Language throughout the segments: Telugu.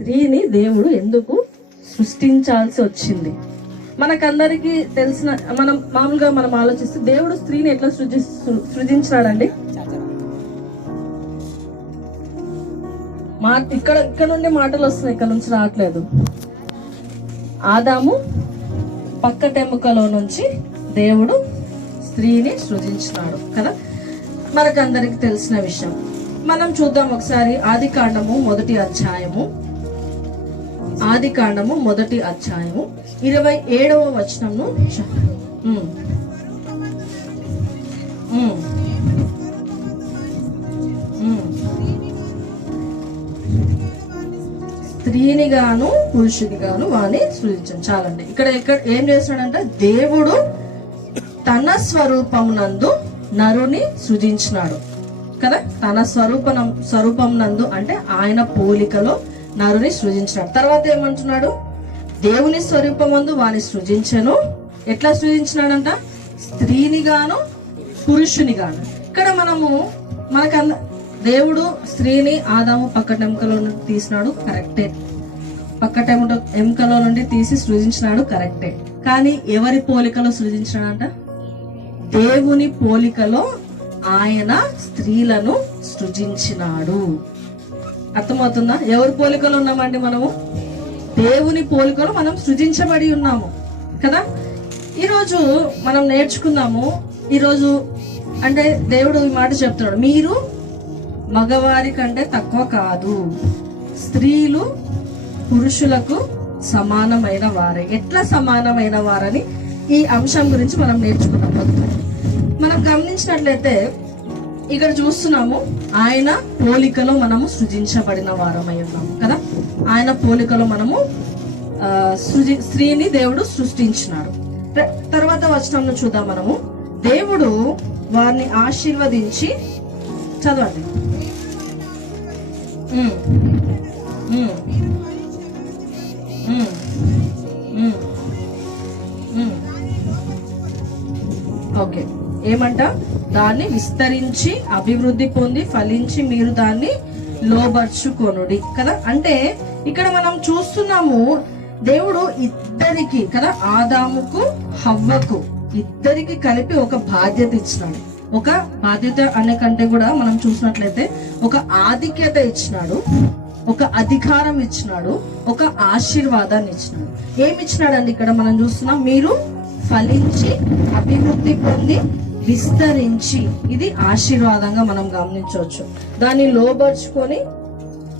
స్త్రీని దేవుడు ఎందుకు సృష్టించాల్సి వచ్చింది? మనకందరికి తెలిసిన, మనం ఆలోచిస్తే దేవుడు స్త్రీని ఎట్లా సృజించాడండి? ఇక్కడ నుండి మాటలు వస్తున్నాయి, ఇక్కడ నుంచి రావట్లేదు. ఆదాము పక్కటెముకలో నుంచి దేవుడు స్త్రీని సృజించినాడు కదా, మనకందరికి తెలిసిన విషయం. మనం చూద్దాం ఒకసారి ఆదికాండము మొదటి అధ్యాయము 27వ వచనము. స్త్రీని గాను పురుషుని గాను వాని సృజించాను. చాలండి. ఇక్కడ ఏం చేస్తున్నాడంటే దేవుడు తన స్వరూపమునందు నరుని సృజించినాడు కదా. తన స్వరూపం నందు అంటే ఆయన పోలికలో నరుని సృజించినాడు. తర్వాత ఏమంటున్నాడు? దేవుని స్వరూపమందు వాని సృజించను. ఎట్లా సృజించినాడంట? స్త్రీని గాను పురుషుని గాను. ఇక్కడ దేవుడు స్త్రీని ఆదాము పక్కటెముకలో నుండి తీసినాడు, కరెక్టే. ఎముకలో నుండి తీసి సృజించినాడు, కరెక్టే. కానీ ఎవరి పోలికలో సృజించినాడంట? దేవుని పోలికలో ఆయన స్త్రీలను సృజించినాడు. అర్థమవుతుందా? ఎవరి పోలికలో ఉన్నామండి మనము? దేవుని పోలికలో మనం సృజించబడి ఉన్నాము కదా. ఈరోజు మనం నేర్చుకుందాము. ఈరోజు అంటే దేవుడు ఈ మాట చెప్తున్నాడు, మీరు మగవారి కంటే తక్కువ కాదు, స్త్రీలు పురుషులకు సమానమైన వారే. ఎట్లా సమానమైన వారని ఈ అంశం గురించి మనం నేర్చుకున్నాం. మనం గమనించినట్లయితే ఇక్కడ చూస్తున్నాము, ఆయన పోలికలో మనము సృజించబడిన వారమై ఉన్నాము కదా. ఆయన పోలికలో మనము స్త్రీని దేవుడు సృష్టించినాడు. తర్వాత వచనంలో చూద్దాం మనము. దేవుడు వారిని ఆశీర్వదించి, చదవండి. ఓకే, ఏమంట? దాన్ని విస్తరించి అభివృద్ధి పొంది ఫలించి మీరు దాన్ని లోబర్చుకొనుడి కదా. అంటే ఇక్కడ మనం చూస్తున్నాము, దేవుడు ఇద్దరికి కదా, ఆదాముకు హవ్వకు ఇద్దరికి కలిపి ఒక బాధ్యత ఇచ్చినాడు. ఒక బాధ్యత అనే కంటే కూడా మనం చూసినట్లయితే ఒక ఆధిక్యత ఇచ్చినాడు, ఒక అధికారం ఇచ్చినాడు, ఒక ఆశీర్వాదాన్ని ఇచ్చినాడు. ఏమి ఇచ్చినాడండి? ఇక్కడ మనం చూస్తున్నాం, మీరు ఫలించి అభివృద్ధి పొంది విస్తరించి. ఇది ఆశీర్వాదంగా మనం గమనించవచ్చు. దాన్ని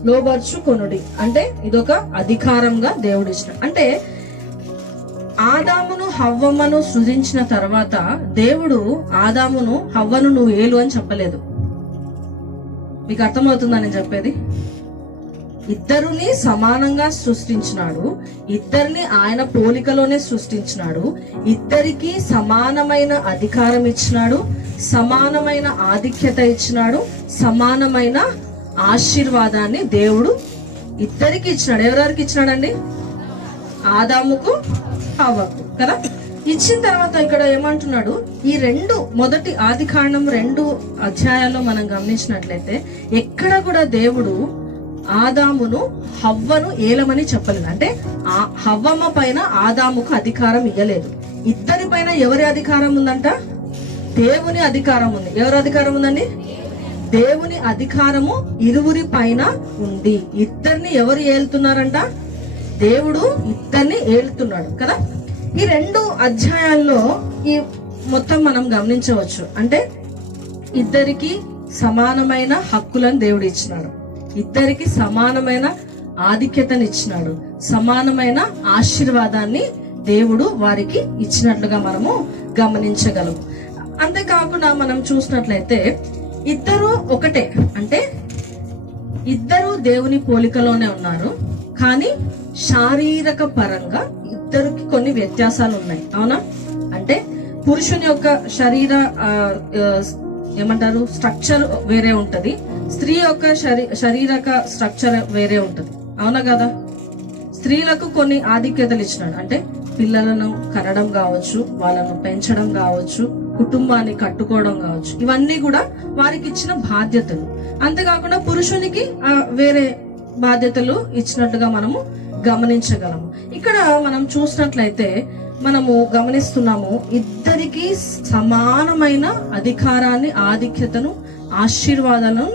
లోబర్చుకొనుడి అంటే ఇదొక అధికారంగా దేవుడు ఇచ్చిన. అంటే ఆదామును హవ్వమ్మను సృజించిన తర్వాత దేవుడు ఆదామును హవ్వను నువ్వు ఏలు అని చెప్పలేదు. మీకు అర్థమవుతుందా నేను చెప్పేది? ఇద్దరిని సమానంగా సృష్టించినాడు, ఇద్దరిని ఆయన పోలికలోనే సృష్టించినాడు, ఇద్దరికి సమానమైన అధికారం ఇచ్చినాడు, సమానమైన ఆధిక్యత ఇచ్చినాడు, సమానమైన ఆశీర్వాదాన్ని దేవుడు ఇద్దరికి ఇచ్చినాడు. ఎవరెవరికి ఇచ్చినాడండి? ఆదాముకు హవ్వకు కదా. ఇచ్చిన తర్వాత ఇక్కడ ఏమంటున్నాడు? ఈ మొదటి ఆదికాండం 2 అధ్యాయాల్లో మనం గమనించినట్లయితే ఎక్కడ కూడా దేవుడు ఆదామును హవ్వను ఏలమని చెప్పలేదు. అంటే హవ్వమ్మ పైన ఆదాముకు అధికారం ఇవ్వలేదు. ఇద్దరి పైన ఎవరి అధికారం ఉందంట? దేవుని అధికారం ఉంది. ఎవరి అధికారం ఉందండి? దేవుని అధికారము ఇరువురి పైన ఉంది. ఇద్దరిని ఎవరు ఏలుతున్నారంట? దేవుడు ఇద్దరిని ఏలుతున్నాడు కదా. ఈ 2 అధ్యాయాల్లో ఈ మొత్తం మనం గమనించవచ్చు. అంటే ఇద్దరికి సమానమైన హక్కులను దేవుడు ఇచ్చినాడు, ఇద్దరికి సమానమైన ఆధిక్యతను ఇచ్చినాడు, సమానమైన ఆశీర్వాదాన్ని దేవుడు వారికి ఇచ్చినట్లుగా మనము గమనించగలం. అంతేకాకుండా మనం చూసినట్లయితే ఇద్దరు ఒకటే, అంటే ఇద్దరు దేవుని పోలికలోనే ఉన్నారు, కానీ శారీరక పరంగా ఇద్దరికి కొన్ని వ్యత్యాసాలు ఉన్నాయి. అవునా? అంటే పురుషుని యొక్క శరీర ఏమంటారు స్ట్రక్చర్ వేరే ఉంటది, స్త్రీ యొక్క శారీరక స్ట్రక్చర్ వేరే ఉంటది. అవునా కదా? స్త్రీలకు కొన్ని ఆధిక్యతలు ఇచ్చినాడు. అంటే పిల్లలను కనడం కావచ్చు, వాళ్ళను పెంచడం కావచ్చు, కుటుంబాన్ని కట్టుకోవడం కావచ్చు, ఇవన్నీ కూడా వారికి ఇచ్చిన బాధ్యతలు. అంతేకాకుండా పురుషునికి బాధ్యతలు ఇచ్చినట్టుగా మనము గమనించగలము. ఇక్కడ మనం చూసినట్లయితే మనము గమనిస్తున్నాము, ఇద్దరికి సమానమైన అధికారాన్ని, ఆధిక్యతను, ఆశీర్వాదాలను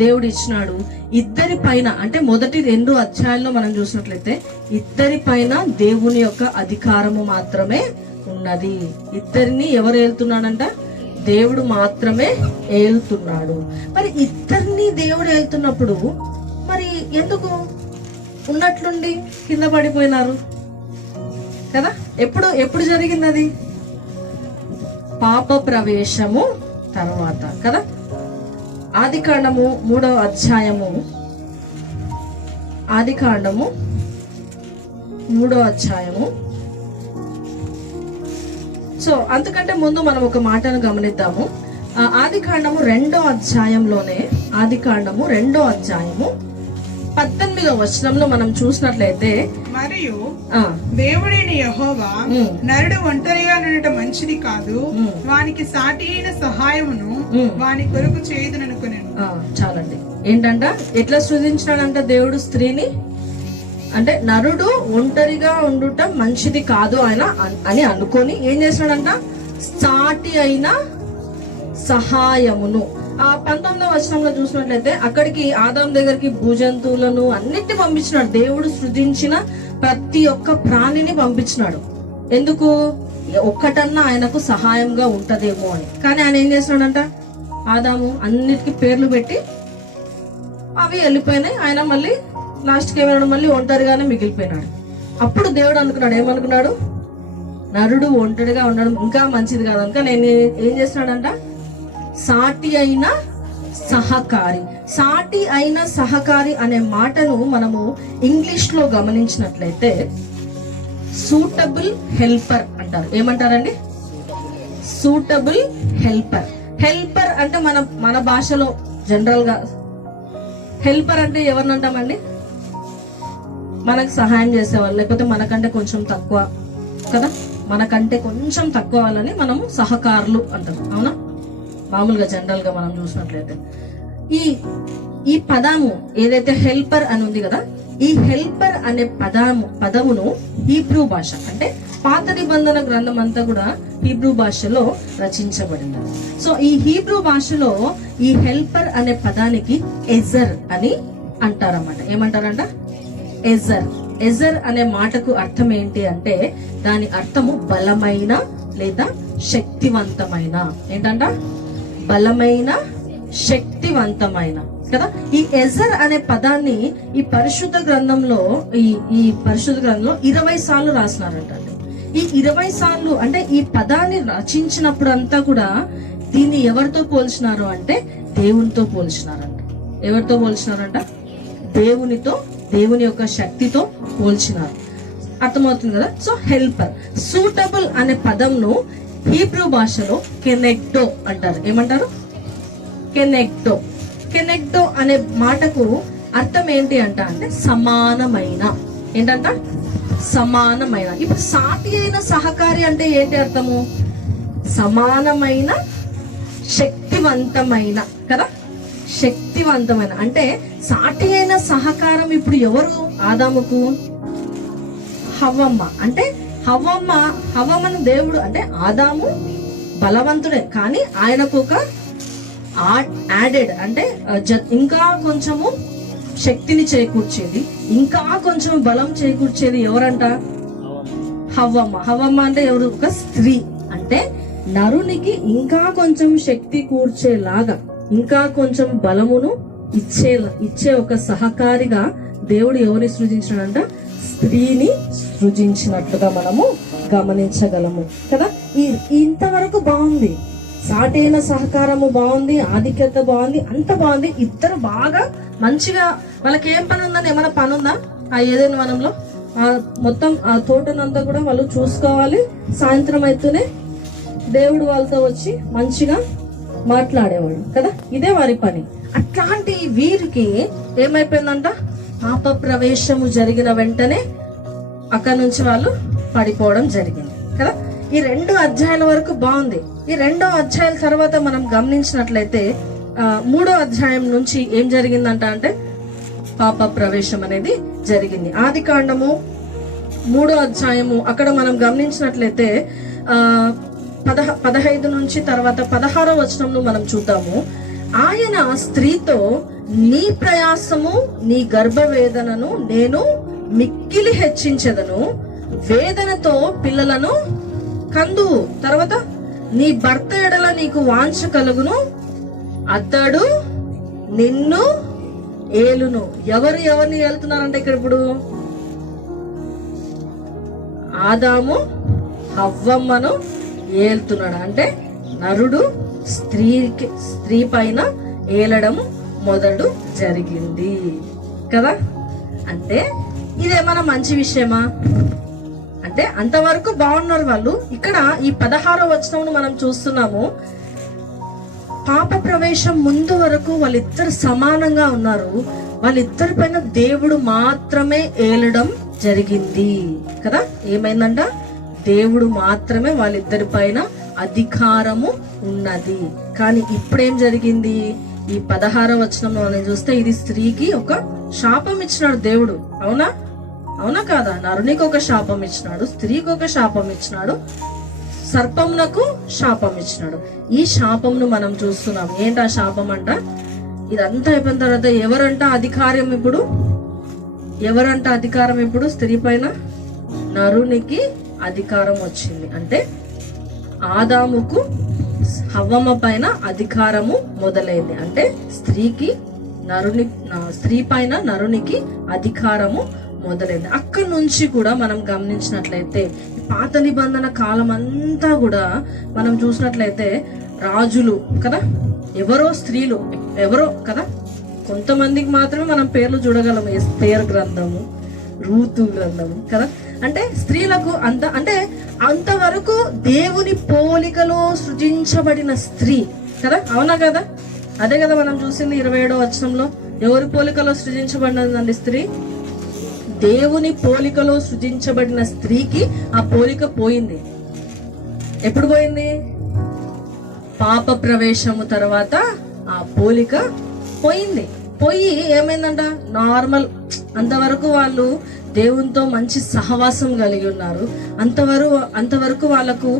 దేవుడు ఇచ్చినాడు. ఇద్దరి పైన అంటే మొదటి 2 అధ్యాయాల్లో మనం చూసినట్లయితే ఇద్దరి పైన దేవుని యొక్క అధికారము మాత్రమే ఉన్నది. ఇద్దరిని ఎవరు ఏలుతున్నాడంట? దేవుడు మాత్రమే ఏలుతున్నాడు. మరి ఇద్దరిని దేవుడు ఏలుతున్నప్పుడు మరి ఎందుకు ఉన్నట్లుండి కింద పడిపోయినారు కదా? ఎప్పుడు జరిగింది అది? పాప ప్రవేశము తర్వాత కదా. ఆదికాండము 3వ అధ్యాయము, ఆదికాండము 3వ అధ్యాయము. సో అంతకంటే ముందు మనం ఒక మాటను గమనిద్దాము. ఆదికాండము 2వ అధ్యాయంలోనే, ఆదికాండము 2వ అధ్యాయము 18వ వచనంలో మనం చూసినట్లయితే, మరియు దేవుడైన యెహోవా నరుడు ఒంటరిగా ఉండటం మంచిది కాదు, వానికి సాటి అయిన సహాయమును వాని కొరకు చేయదుననుకునేను. చాలండి. ఏంటంట? ఎట్లా సృజించినాడంట దేవుడు స్త్రీని? అంటే నరుడు ఒంటరిగా ఉండుట మంచిది కాదు ఆయన అని అనుకొని ఏం చేసినాడంట? సాటి అయిన సహాయమును. 19వ వచనంలో చూసినట్లయితే అక్కడికి ఆదాం దగ్గరికి భూజంతువులను అన్నిటిని పంపించినాడు. దేవుడు సృజించిన ప్రతి ఒక్క ప్రాణిని పంపించినాడు. ఎందుకు? ఒక్కటన్నా ఆయనకు సహాయంగా ఉంటదేమో అని. కానీ ఆయన ఏం చేసినాడంట? ఆదాము అన్నిటికీ పేర్లు పెట్టి అవి వెళ్ళిపోయినాయి. ఆయన మళ్ళీ లాస్ట్కి ఏమైనా మళ్ళీ ఒంటరిగానే మిగిలిపోయినాడు. అప్పుడు దేవుడు అనుకున్నాడు, ఏమనుకున్నాడు? నరుడు ఒంటరిగా ఉండడం ఇంకా మంచిది కాదు కనుక నేను ఏం చేసినాడంట? సాటి అయిన సహకారి. సాటి అయిన సహకారి అనే మాటను మనము ఇంగ్లీష్ లో గమనించినట్లయితే సూటబుల్ హెల్పర్ అంటారు. ఏమంటారండి? Suitable helper. హెల్పర్ అంటే మన భాషలో జనరల్ గా హెల్పర్ అంటే ఎవరిని అంటామండి? మనకు సహాయం చేసేవాళ్ళు, లేకపోతే మనకంటే కొంచెం తక్కువ కదా, మనకంటే కొంచెం తక్కువ వాళ్ళని మనము సహకారులు అంటాం. అవునా? మామూలుగా జనరల్ గా మనం చూసినట్లయితే ఈ పదము ఏదైతే హెల్పర్ అని ఉంది కదా, ఈ హెల్పర్ అనే పదమును హీబ్రూ భాష అంటే పాత నిబంధన గ్రంథం అంతా కూడా హీబ్రూ భాషలో రచించబడింది. సో ఈ హీబ్రూ భాషలో ఈ హెల్పర్ అనే పదానికి ఎజర్ అని అంటారన్నమాట. ఏమంటారంట? ఎజర్. ఎజర్ అనే మాటకు అర్థం ఏంటి అంటే దాని అర్థము బలమైన లేదా శక్తివంతమైన. ఏంటంట? బలమైన శక్తివంతమైన కదా. ఈ ఎజర్ అనే పదాన్ని ఈ పరిశుద్ధ గ్రంథంలో 20 సార్లు రాసినారంట. ఈ 20 సార్లు అంటే ఈ పదాన్ని రచించినప్పుడు అంతా కూడా దీన్ని ఎవరితో పోల్చినారు అంటే దేవునితో పోల్చినారంట. ఎవరితో పోల్చినారంట? దేవునితో, దేవుని యొక్క శక్తితో పోల్చినారు. అర్థమవుతుంది కదా. So helper. సూటబుల్ అనే పదంను హీబ్రూ భాషలో కెనెక్టో అంటారు. ఏమంటారు? కెనెక్టో. కెనెక్టో అనే మాటకు అర్థం ఏంటి అంటే సమానమైన. ఏంటంట? సమానమైన. ఇప్పుడు సాటి అయిన సహకారి అంటే ఏంటి అర్థము? సమానమైన శక్తివంతమైన కదా. శక్తివంతమైన అంటే సాటి అయిన సహకారం. ఇప్పుడు ఎవరు? ఆదాముకు హవ్వమ్మ. అంటే హవ్వమ్మను దేవుడు అంటే ఆదాము బలవంతుడే, కానీ ఆయనకు ఒక యాడెడ్ అంటే ఇంకా కొంచెము శక్తిని చేకూర్చేది, ఇంకా కొంచెం బలం చేకూర్చేది ఎవరంట? హవ్వమ్మ. హవ్వమ్మ అంటే ఎవరు? ఒక స్త్రీ. అంటే నరునికి ఇంకా కొంచెం శక్తి కూర్చేలాగా, ఇంకా కొంచెం బలమును ఇచ్చే ఒక సహకారిగా దేవుడు ఎవరిని సృజించినాడంట? స్త్రీని సృజించినట్లుగా మనము గమనించగలము కదా. ఇంతవరకు బాగుంది, సాటైన సహకారము బాగుంది, ఆధిక్యత బాగుంది, అంత బాగుంది. ఇద్దరు బాగా మంచిగా, వాళ్ళకి ఏం పని ఉందని ఏమైనా పని ఉందా? ఆ ఏదైనా వనంలో మొత్తం ఆ తోటనంతా కూడా వాళ్ళు చూసుకోవాలి. సాయంత్రం అయితేనే దేవుడు వాళ్ళతో వచ్చి మంచిగా మాట్లాడేవాడు కదా. ఇదే వారి పని. అట్లాంటి వీరికి ఏమైపోయిందంట? పాప ప్రవేశము జరిగిన వెంటనే అక్కడ నుంచి వాళ్ళు పడిపోవడం జరిగింది కదా. ఈ 2 అధ్యాయాల వరకు బాగుంది. ఈ 2వ అధ్యాయాల తర్వాత మనం గమనించినట్లయితే 3వ అధ్యాయం నుంచి ఏం జరిగిందంట అంటే పాప ప్రవేశం అనేది జరిగింది. ఆది కాండము 3వ అధ్యాయము అక్కడ మనం గమనించినట్లయితే 15 నుంచి తర్వాత 16వ వచనంలో మనం చూద్దాము. ఆయన స్త్రీతో, నీ ప్రయాసము నీ గర్భవేదనను నేను మిక్కిలి హెచ్చించెదను, వేదనతో పిల్లలను కందు. తర్వాత నీ భర్త ఎడల నీకు వాంఛ కలుగును, అతడు నిన్ను ఏలును. ఎవరిని ఏలుతున్నారంటే ఇక్కడ ఇప్పుడు ఆదాము హవ్వమ్మను ఏలుతున్నాడు. అంటే నరుడు స్త్రీ పైన ఏలడం మొదలు జరిగింది కదా. అంటే ఇదేమన్నా మంచి విషయమా అంటే అంతవరకు బాగున్నారు వాళ్ళు. ఇక్కడ ఈ 16వ వచనం మనం చూస్తున్నాము. పాప ప్రవేశం ముందు వరకు వాళ్ళిద్దరు సమానంగా ఉన్నారు. వాళ్ళిద్దరి పైన దేవుడు మాత్రమే ఏలడం జరిగింది కదా. ఏమైందంట, దేవుడు మాత్రమే వాళ్ళిద్దరి పైన అధికారము ఉన్నది. కానీ ఇప్పుడేం జరిగింది, ఈ 16వ వచనంలో మనం చూస్తే ఇది స్త్రీకి ఒక శాపం ఇచ్చినాడు దేవుడు. అవునా కాదా? నరునికి ఒక శాపం ఇచ్చినాడు, స్త్రీకి ఒక శాపం ఇచ్చినాడు, సర్పమునకు శాపం ఇచ్చినాడు. ఈ శాపంను మనం చూస్తున్నాం. ఏంటి ఆ శాపం అంట? ఇదంతా అయిపోయిన తర్వాత ఎవరంట అధికారం ఇప్పుడు స్త్రీ పైన? నరునికి అధికారం వచ్చింది. అంటే ఆదాముకు హవ్వమ్మ పైన అధికారము మొదలైంది. అంటే స్త్రీ పైన నరునికి అధికారము మొదలైంది. అక్కడి నుంచి కూడా మనం గమనించినట్లయితే పాత నిబంధన కాలం అంతా కూడా మనం చూసినట్లయితే రాజులు కదా, ఎవరో స్త్రీలు ఎవరో కదా, కొంతమందికి మాత్రమే మనం పేర్లు చూడగలం. ఎస్తేర్ గ్రంథము, రూతు గ్రంథము కదా. అంటే స్త్రీలకు అంతవరకు దేవుని పోలికలో సృజించబడిన స్త్రీ కదా. అవునా కదా? అదే కదా మనం చూసింది 27వ వచనంలో. ఎవరి పోలికలో సృజించబడినదండి స్త్రీ? దేవుని పోలికలో సృజించబడిన స్త్రీకి ఆ పోలిక పోయింది. ఎప్పుడు పోయింది? పాప ప్రవేశము తర్వాత ఆ పోలిక పోయింది. పోయి ఏమైందంట, నార్మల్ అంతవరకు వాళ్ళు దేవునితో మంచి సహవాసం కలిగి ఉన్నారు. అంతవరకు వాళ్ళకు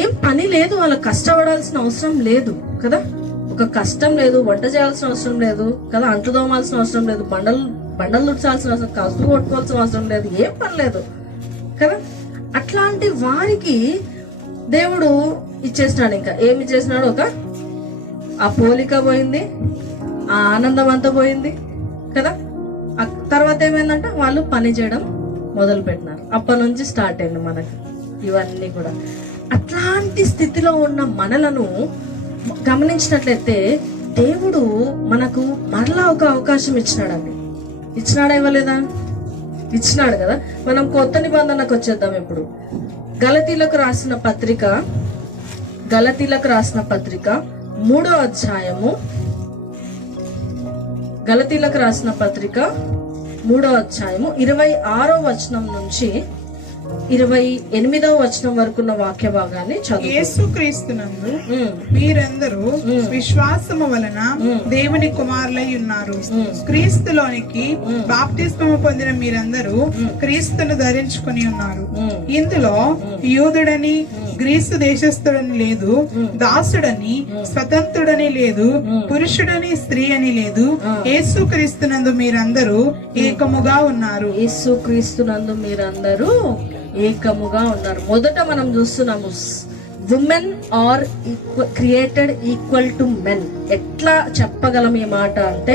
ఏం పని లేదు, వాళ్ళకు కష్టపడాల్సిన అవసరం లేదు కదా. ఒక కష్టం లేదు, వంట చేయాల్సిన అవసరం లేదు కదా, అంట్లు తోమాల్సిన అవసరం లేదు, బండలు తుడిచాల్సిన అవసరం, కసుపు కొట్టుకోవాల్సిన అవసరం లేదు, ఏం పని లేదు కదా. అట్లాంటి వారికి దేవుడు ఇచ్చేసినాడు. ఇంకా ఏమి ఇచ్చేసినాడు? ఆ పోలిక పోయింది, ఆ ఆనందం అంతా పోయింది కదా. తర్వాత ఏమైందంటే వాళ్ళు పని చేయడం మొదలు పెట్టినారు. అప్పటి నుంచి స్టార్ట్ అయింది మనకి ఇవన్నీ కూడా. అట్లాంటి స్థితిలో ఉన్న మనలను గమనించినట్లయితే దేవుడు మనకు మరలా ఒక అవకాశం ఇచ్చినాడండి. ఇచ్చినాడా ఇవ్వలేదా? ఇచ్చినాడు కదా. మనం కొత్త నిబంధనకు వచ్చేద్దాం ఇప్పుడు. గలతీలకు రాసిన పత్రిక 3వ అధ్యాయము, గలతీలకు రాసిన పత్రిక 3వ అధ్యాయము 26వ వచనం నుంచి 28వ వచనం వరకు ఉన్న వాక్య భాగాన్ని చదువు. యేసుక్రీస్తునందు మీరందరూ విశ్వాసము వలన దేవుని కుమారులై ఉన్నారు. క్రీస్తులోనికి బాప్తిస్మము పొందిన మీరందరూ క్రీస్తును ధరించుకొని ఉన్నారు. ఇందులో యూదుడని గ్రీసు దేశస్థుడని లేదు, దాసుడని స్వతంత్రుడని లేదు, పురుషుడని స్త్రీ అని లేదు, యేసుక్రీస్తునందు మీరందరూ ఏకముగా ఉన్నారు. యేసుక్రీస్తునందు మీరందరూ ఏకముగా ఉన్నారు. మొదట మనం చూస్తున్నాము women are created equal to men. ఎట్లా చెప్పగలం ఈ మాట అంటే,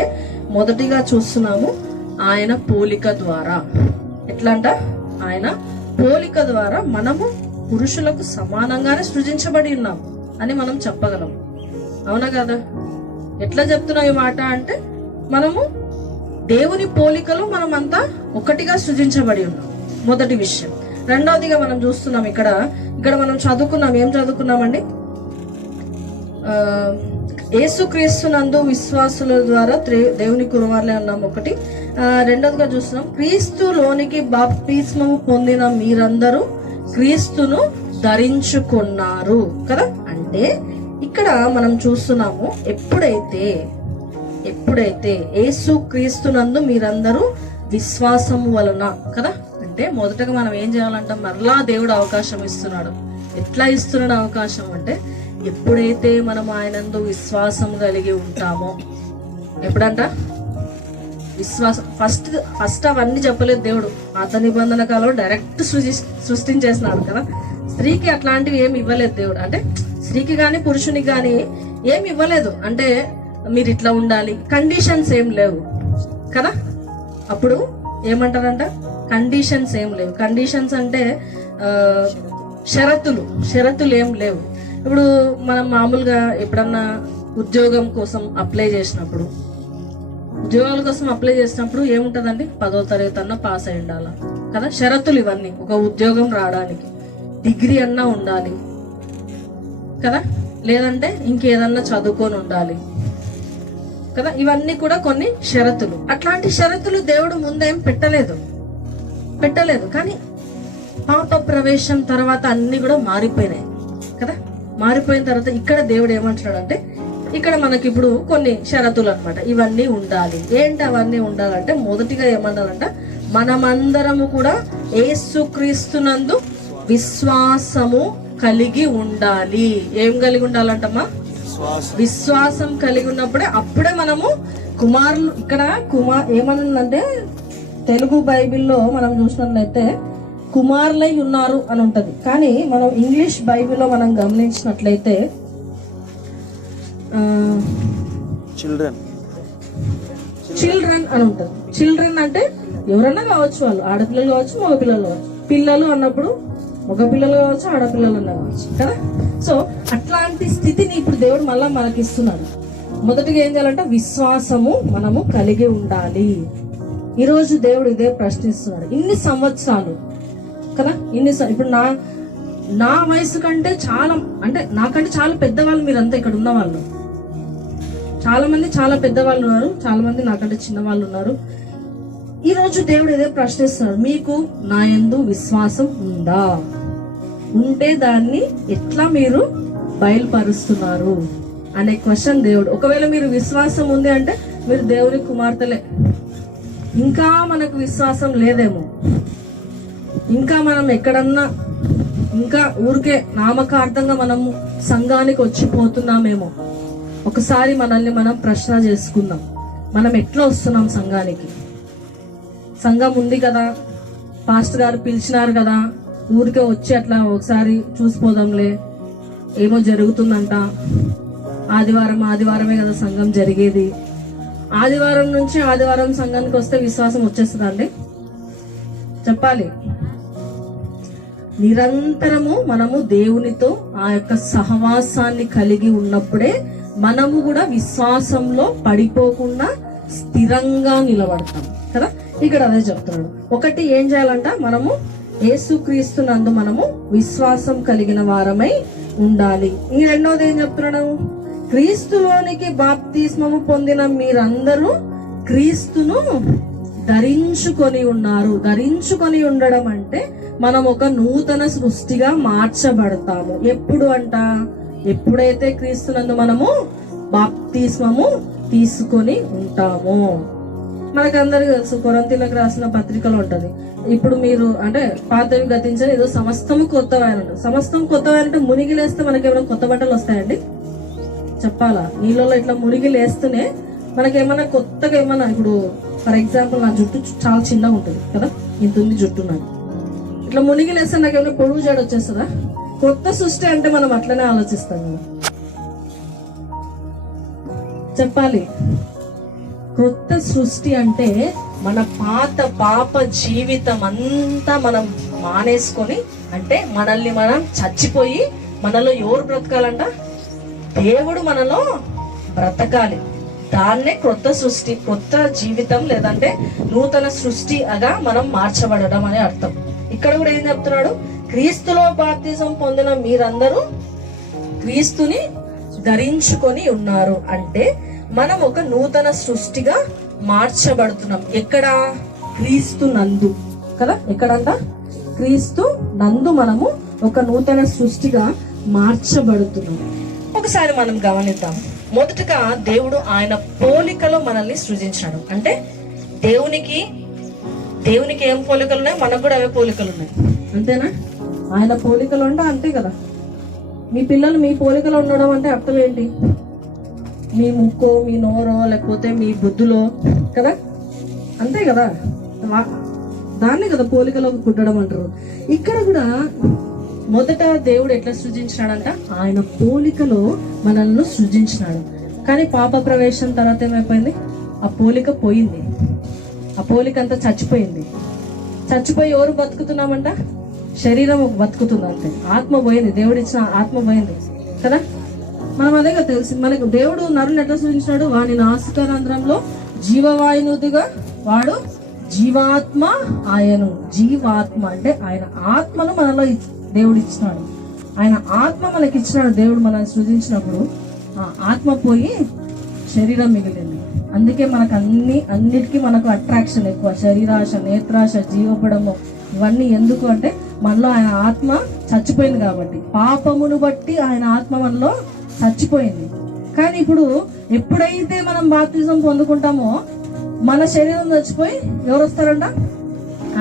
మొదటిగా చూస్తున్నాము ఆయన పోలిక ద్వారా. ఎట్లా అంట? ఆయన పోలిక ద్వారా మనము పురుషులకు సమానంగానే సృజించబడి ఉన్నాం అని మనం చెప్పగలం. అవునా కదా? ఎట్లా చెప్తున్నాం ఈ మాట అంటే, మనము దేవుని పోలికలో మనమంతా ఒకటిగా సృజించబడి ఉన్నాం. మొదటి విషయం. రెండవదిగా మనం చూస్తున్నాం ఇక్కడ మనం చదువుకున్నాం. ఏం చదువుకున్నామండి? యేసుక్రీస్తునందు విశ్వాసుల ద్వారా దేవుని కుమారులే ఉన్నాం ఒకటి. రెండవదిగా చూస్తున్నాం క్రీస్తులోనికి బాప్తిస్మము పొందిన మీరందరూ క్రీస్తును ధరించుకున్నారు కదా. అంటే ఇక్కడ మనం చూస్తున్నాము, ఎప్పుడైతే ఎప్పుడైతే యేసు క్రీస్తునందు మీరందరూ విశ్వాసము వలన, కదా. అంటే మొదటగా మనం ఏం చేయాలంటే మరలా దేవుడు అవకాశం ఇస్తున్నాడు. ఎట్లా ఇస్తున్నాడు అవకాశం అంటే ఎప్పుడైతే మనం ఆయనందు విశ్వాసం కలిగి ఉంటామో. ఎప్పుడంట విశ్వాసం ఫస్ట్ అవన్నీ చెప్పలేదు దేవుడు. పాత నిబంధన కాలంలో డైరెక్ట్ సృష్టించేసినాడు కదా. స్త్రీకి అట్లాంటివి ఏమి ఇవ్వలేదు దేవుడు. అంటే స్త్రీకి కానీ పురుషునికి కానీ ఏమి ఇవ్వలేదు. అంటే మీరు ఇట్లా ఉండాలి, కండిషన్స్ ఏం లేవు కదా. అప్పుడు ఏమంటారంట, కండిషన్స్ ఏం లేవు. కండిషన్స్ అంటే షరతులు ఏం లేవు. ఇప్పుడు మనం మామూలుగా ఎప్పుడన్నా ఉద్యోగం కోసం అప్లై చేసినప్పుడు, ఏముంటదండి, 10వ తరగతి అన్నా పాస్ అయి ఉండాలా కదా. షరతులు ఇవన్నీ. ఒక ఉద్యోగం రావడానికి డిగ్రీ అన్నా ఉండాలి కదా, లేదంటే ఇంకేదన్నా చదువుకొని ఉండాలి కదా. ఇవన్నీ కూడా కొన్ని షరతులు. అట్లాంటి షరతులు దేవుడు ముందేం పెట్టలేదు. కానీ పాప ప్రవేశం తర్వాత అన్ని కూడా మారిపోయినాయి కదా. మారిపోయిన తర్వాత ఇక్కడ దేవుడు ఏమంటున్నాడంటే, ఇక్కడ మనకి ఇప్పుడు కొన్ని షరతులు అన్నమాట. ఇవన్నీ ఉండాలి. ఏంటి అవన్నీ ఉండాలంటే, మొదటిగా ఏమన్నారంట, మనమందరము కూడా యేసుక్రీస్తునందు విశ్వాసము కలిగి ఉండాలి. ఏం కలిగి ఉండాలంటమ్మా? విశ్వాసం కలిగి ఉన్నప్పుడే అప్పుడే మనము కుమారులు. ఇక్కడ ఏమనుందంటే, తెలుగు బైబిల్లో మనం చూసినట్లయితే కుమారులై ఉన్నారు అని ఉంటది. కానీ మనం ఇంగ్లీష్ బైబిల్లో మనం గమనించినట్లయితే చిల్డ్రన్ అని ఉంటది. చిల్డ్రన్ అంటే ఎవరన్నా కావచ్చు, వాళ్ళు ఆడపిల్లలు కావచ్చు, మగపిల్లలు కావచ్చు. పిల్లలు అన్నప్పుడు మగపిల్లలు కావచ్చు, ఆడపిల్లలు అన్నా కావచ్చు కదా. సో అట్లాంటి స్థితిని ఇప్పుడు దేవుడు మళ్ళా మనకి ఇస్తున్నాడు. మొదటిగా ఏం చేయాలంటే విశ్వాసము మనము కలిగి ఉండాలి. ఈరోజు దేవుడు ఇదే ప్రశ్నిస్తున్నాడు. ఇన్ని సంవత్సరాలు కదా, ఇప్పుడు నా వయసు కంటే చాలా, అంటే నాకంటే చాలా పెద్దవాళ్ళు మీరంతా ఇక్కడ ఉన్న వాళ్ళు. చాలా మంది చాలా పెద్దవాళ్ళు ఉన్నారు, చాలా మంది నాకంటే చిన్న వాళ్ళు ఉన్నారు. ఈ రోజు దేవుడు ఇదే ప్రశ్నిస్తున్నాడు, మీకు నా యందు విశ్వాసం ఉందా? ఉంటే దాన్ని ఎట్లా మీరు బయలుపరుస్తున్నారు అనే క్వశ్చన్ దేవుడు. ఒకవేళ మీరు విశ్వాసం ఉంది అంటే మీరు దేవుని కుమార్తెలే. ఇంకా మనకు విశ్వాసం లేదేమో, ఇంకా మనం ఎక్కడన్నా ఇంకా ఊరికే నామకార్థంగా మనము సంఘానికి వచ్చిపోతున్నామేమో. ఒకసారి మనల్ని మనం ప్రశ్న చేసుకుందాం. మనం ఎట్లా వస్తున్నాం సంఘానికి? సంఘం ఉంది కదా, పాస్టర్ గారు పిలిచినారు కదా, ఊరికే వచ్చి అట్లా ఒకసారి చూసిపోదాంలే, ఏమో జరుగుతుందంట. ఆదివారమే కదా సంఘం జరిగేది. ఆదివారం నుంచి ఆదివారం సంఘానికి వస్తే విశ్వాసం వచ్చేస్తుందండి? చెప్పాలి. నిరంతరము మనము దేవునితో ఆ యొక్క సహవాసాన్ని కలిగి ఉన్నప్పుడే మనము కూడా విశ్వాసంలో పడిపోకుండా స్థిరంగా నిలబడతాం కదా. ఇక్కడ అదే చెప్తున్నాడు. ఒకటి ఏం చేయాలంట, మనము యేసుక్రీస్తునందు మనము విశ్వాసం కలిగిన వారమై ఉండాలి. ఈ రెండోది ఏం చెప్తున్నాడు, క్రీస్తులోనికి బాప్తిస్మము పొందిన మీరందరూ క్రీస్తును ధరించుకొని ఉన్నారు. ధరించుకొని ఉండడం అంటే మనం ఒక నూతన సృష్టిగా మార్చబడతాము. ఎప్పుడు అంట, ఎప్పుడైతే క్రీస్తునందు మనము బాప్తిస్మము తీసుకొని ఉంటాము. మనకందరికి తెలుసు, కొరింథీయులకు రాసిన పత్రికలో ఉంటది, ఇప్పుడు మీరు అంటే పాతవి గతించని ఏదో సమస్తము కొత్తవాయనంట. సమస్తం కొత్తవాయంటే మునిగి లేస్తే మనకి ఏమైనా కొత్త బట్టలు వస్తాయండి? చెప్పాలా? నీళ్ళలో ఇట్లా మునిగి లేస్తేనే మనకేమన్నా కొత్తగా ఏమన్నా, ఇప్పుడు ఫర్ ఎగ్జాంపుల్ నా జుట్టు చాలా చిన్నగా ఉంటుంది కదా, ఇంత ఉంది జుట్టు నాకు. ఇట్లా మునిగి లేస్తే నాకు ఏమైనా పొడుగు జాడ వచ్చేస్తుందా? కొత్త సృష్టి అంటే మనం అట్లనే ఆలోచిస్తాం కదా. చెప్పాలి, కొత్త సృష్టి అంటే మన పాప జీవితం అంతా మనం మానేసుకొని, అంటే మనల్ని మనం చచ్చిపోయి మనలో ఎవరు బ్రతకాలంట? దేవుడు మనలో బ్రతకాలి. దాన్నే కొత్త సృష్టి, కొత్త జీవితం, లేదంటే నూతన సృష్టిగా మనం మార్చబడడం అనే అర్థం. ఇక్కడ కూడా ఏం చెప్తున్నాడు, క్రీస్తులో బాప్తిజం పొందిన మీరందరూ క్రీస్తుని ధరించుకొని ఉన్నారు. అంటే మనం ఒక నూతన సృష్టిగా మార్చబడుతున్నాం. ఎక్కడ? క్రీస్తు నందు కదా. ఎక్కడంట? క్రీస్తు నందు మనము ఒక నూతన సృష్టిగా మార్చబడుతున్నాం. ఒకసారి మనం గమనిద్దాం. మొదటగా దేవుడు ఆయన పోలికలో మనల్ని సృజించాడు. అంటే దేవునికి ఏం పోలికలు ఉన్నాయి, మనకు కూడా అవే పోలికలు ఉన్నాయి. అంతేనా? ఆయన పోలికలు అంటే అంతే కదా. మీ పిల్లలు మీ పోలికలో ఉండడం అంటే అర్థం ఏంటి? మీ ముక్కో, మీ నోరో, లేకపోతే మీ బుద్ధులో కదా, అంతే కదా. దాన్ని కదా పోలికలో పుట్టడం అంటారు. ఇక్కడ కూడా మొదట దేవుడు ఎట్లా సృజించినాడంట? ఆయన పోలికలో మనల్ని సృజించినాడు. కానీ పాప ప్రవేశం తర్వాత ఏమైపోయింది? ఆ పోలిక పోయింది. ఆ పోలిక అంతా చచ్చిపోయింది. చచ్చిపోయి ఎవరు బతుకుతున్నామంట? శరీరం బతుకుతుంది అంతే. ఆత్మ పోయింది, దేవుడు ఇచ్చిన ఆత్మ పోయింది కదా. మనం అదే కదా తెలిసి మనకు దేవుడు నరుని ఎట్లా సృజించినాడు? వాని నాసికారంధ్రంలో జీవవాయునుదిగా వాడు జీవాత్మ ఆయను. జీవాత్మ అంటే ఆయన ఆత్మను మనలో దేవుడు ఇచ్చినాడు. ఆయన ఆత్మ మనకి ఇచ్చినాడు. దేవుడు మనల్ని సృజించినప్పుడు ఆ ఆత్మ పోయి శరీరం మిగిలింది. అందుకే మనకు అన్నిటికీ మనకు అట్రాక్షన్ ఎక్కువ. శరీరాశ, నేత్రాశ, జీవపడము, ఇవన్నీ ఎందుకు అంటే మనలో ఆయన ఆత్మ చచ్చిపోయింది కాబట్టి. పాపమును బట్టి ఆయన ఆత్మ మనలో చచ్చిపోయింది. కానీ ఇప్పుడు ఎప్పుడైతే మనం బాప్తిజం పొందుకుంటామో మన శరీరం చచ్చిపోయి ఎవరు వస్తారంట?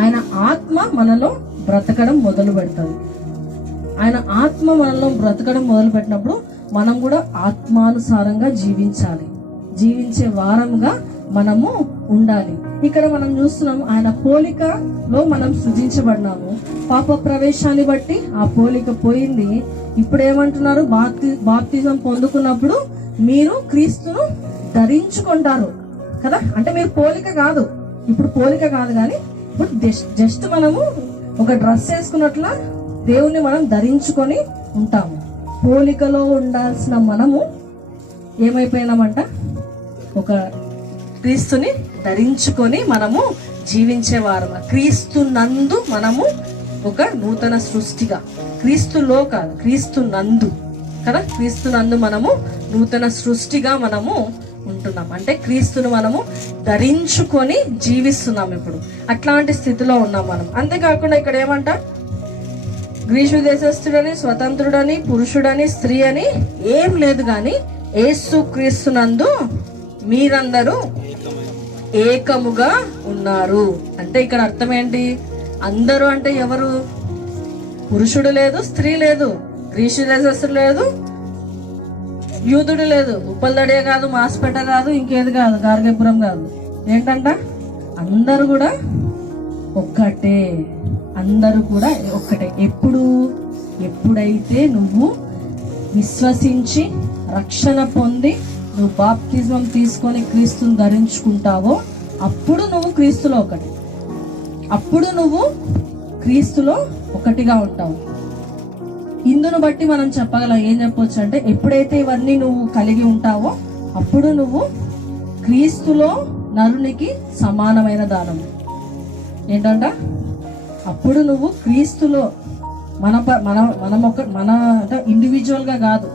ఆయన ఆత్మ మనలో బ్రతకడం మొదలు పెడతాడు. ఆయన ఆత్మ మనలో బ్రతకడం మొదలు పెట్టినప్పుడు మనం కూడా ఆత్మానుసారంగా జీవించాలి. జీవించే వారంగా మనము ఉండాలి. ఇక్కడ మనం చూస్తున్నాము ఆయన పోలికలో మనం సృజించబడినాము. పాప ప్రవేశాన్ని బట్టి ఆ పోలిక పోయింది. ఇప్పుడు ఏమంటున్నారు? బాప్తిజం పొందుకున్నప్పుడు మీరు క్రీస్తును ధరించుకుంటారు కదా. అంటే మీరు పోలిక కాదు, ఇప్పుడు పోలిక కాదు, కానీ ఇప్పుడు జస్ట్ మనము ఒక డ్రెస్ వేసుకున్నట్లా దేవుణ్ణి మనం ధరించుకొని ఉంటాము. పోలికలో ఉండాల్సిన మనము ఏమైపోయినామంట? ఒక క్రీస్తుని ధరించుకొని మనము జీవించేవారు. క్రీస్తు నందు మనము ఒక నూతన సృష్టిగా, క్రీస్తులో కాదు, క్రీస్తు నందు కదా. క్రీస్తు నందు మనము నూతన సృష్టిగా మనము ఉంటున్నాం. అంటే క్రీస్తును మనము ధరించుకొని జీవిస్తున్నాం. ఇప్పుడు అట్లాంటి స్థితిలో ఉన్నాం మనం. అంతేకాకుండా ఇక్కడ ఏమంట? గ్రీసు దేశస్థుడని, స్వతంత్రుడని, పురుషుడని, స్త్రీ అని ఏం లేదు, కానీ యేసు క్రీస్తునందు మీరందరూ ఏకముగా ఉన్నారు. అంటే ఇక్కడ అర్థం ఏంటి? అందరూ అంటే ఎవరు? పురుషుడు లేదు, స్త్రీ లేదు, గ్రీసు దేశస్థుడు లేదు, యూదుడు లేదు, ఉప్పల్దడే కాదు, మాస్పేట కాదు, ఇంకేది కాదు, గార్గపురం కాదు. ఏంటంట? అందరూ కూడా ఒక్కటే. అందరూ కూడా ఒక్కటే. ఎప్పుడైతే నువ్వు విశ్వసించి రక్షణ పొంది నువ్వు బాప్తిజం తీసుకొని క్రీస్తుని ధరించుకుంటావో అప్పుడు నువ్వు క్రీస్తులో ఒకటి. అప్పుడు నువ్వు క్రీస్తులో ఒకటిగా ఉంటావు. ఇందును బట్టి మనం చెప్పగలం, ఏం చెప్పొచ్చు అంటే ఎప్పుడైతే ఇవన్నీ నువ్వు కలిగి ఉంటావో అప్పుడు నువ్వు క్రీస్తులో నరునికి సమానమైన దానము. ఏంటంట? అప్పుడు నువ్వు క్రీస్తులో మన అంటే ఇండివిజువల్ గా కాదు,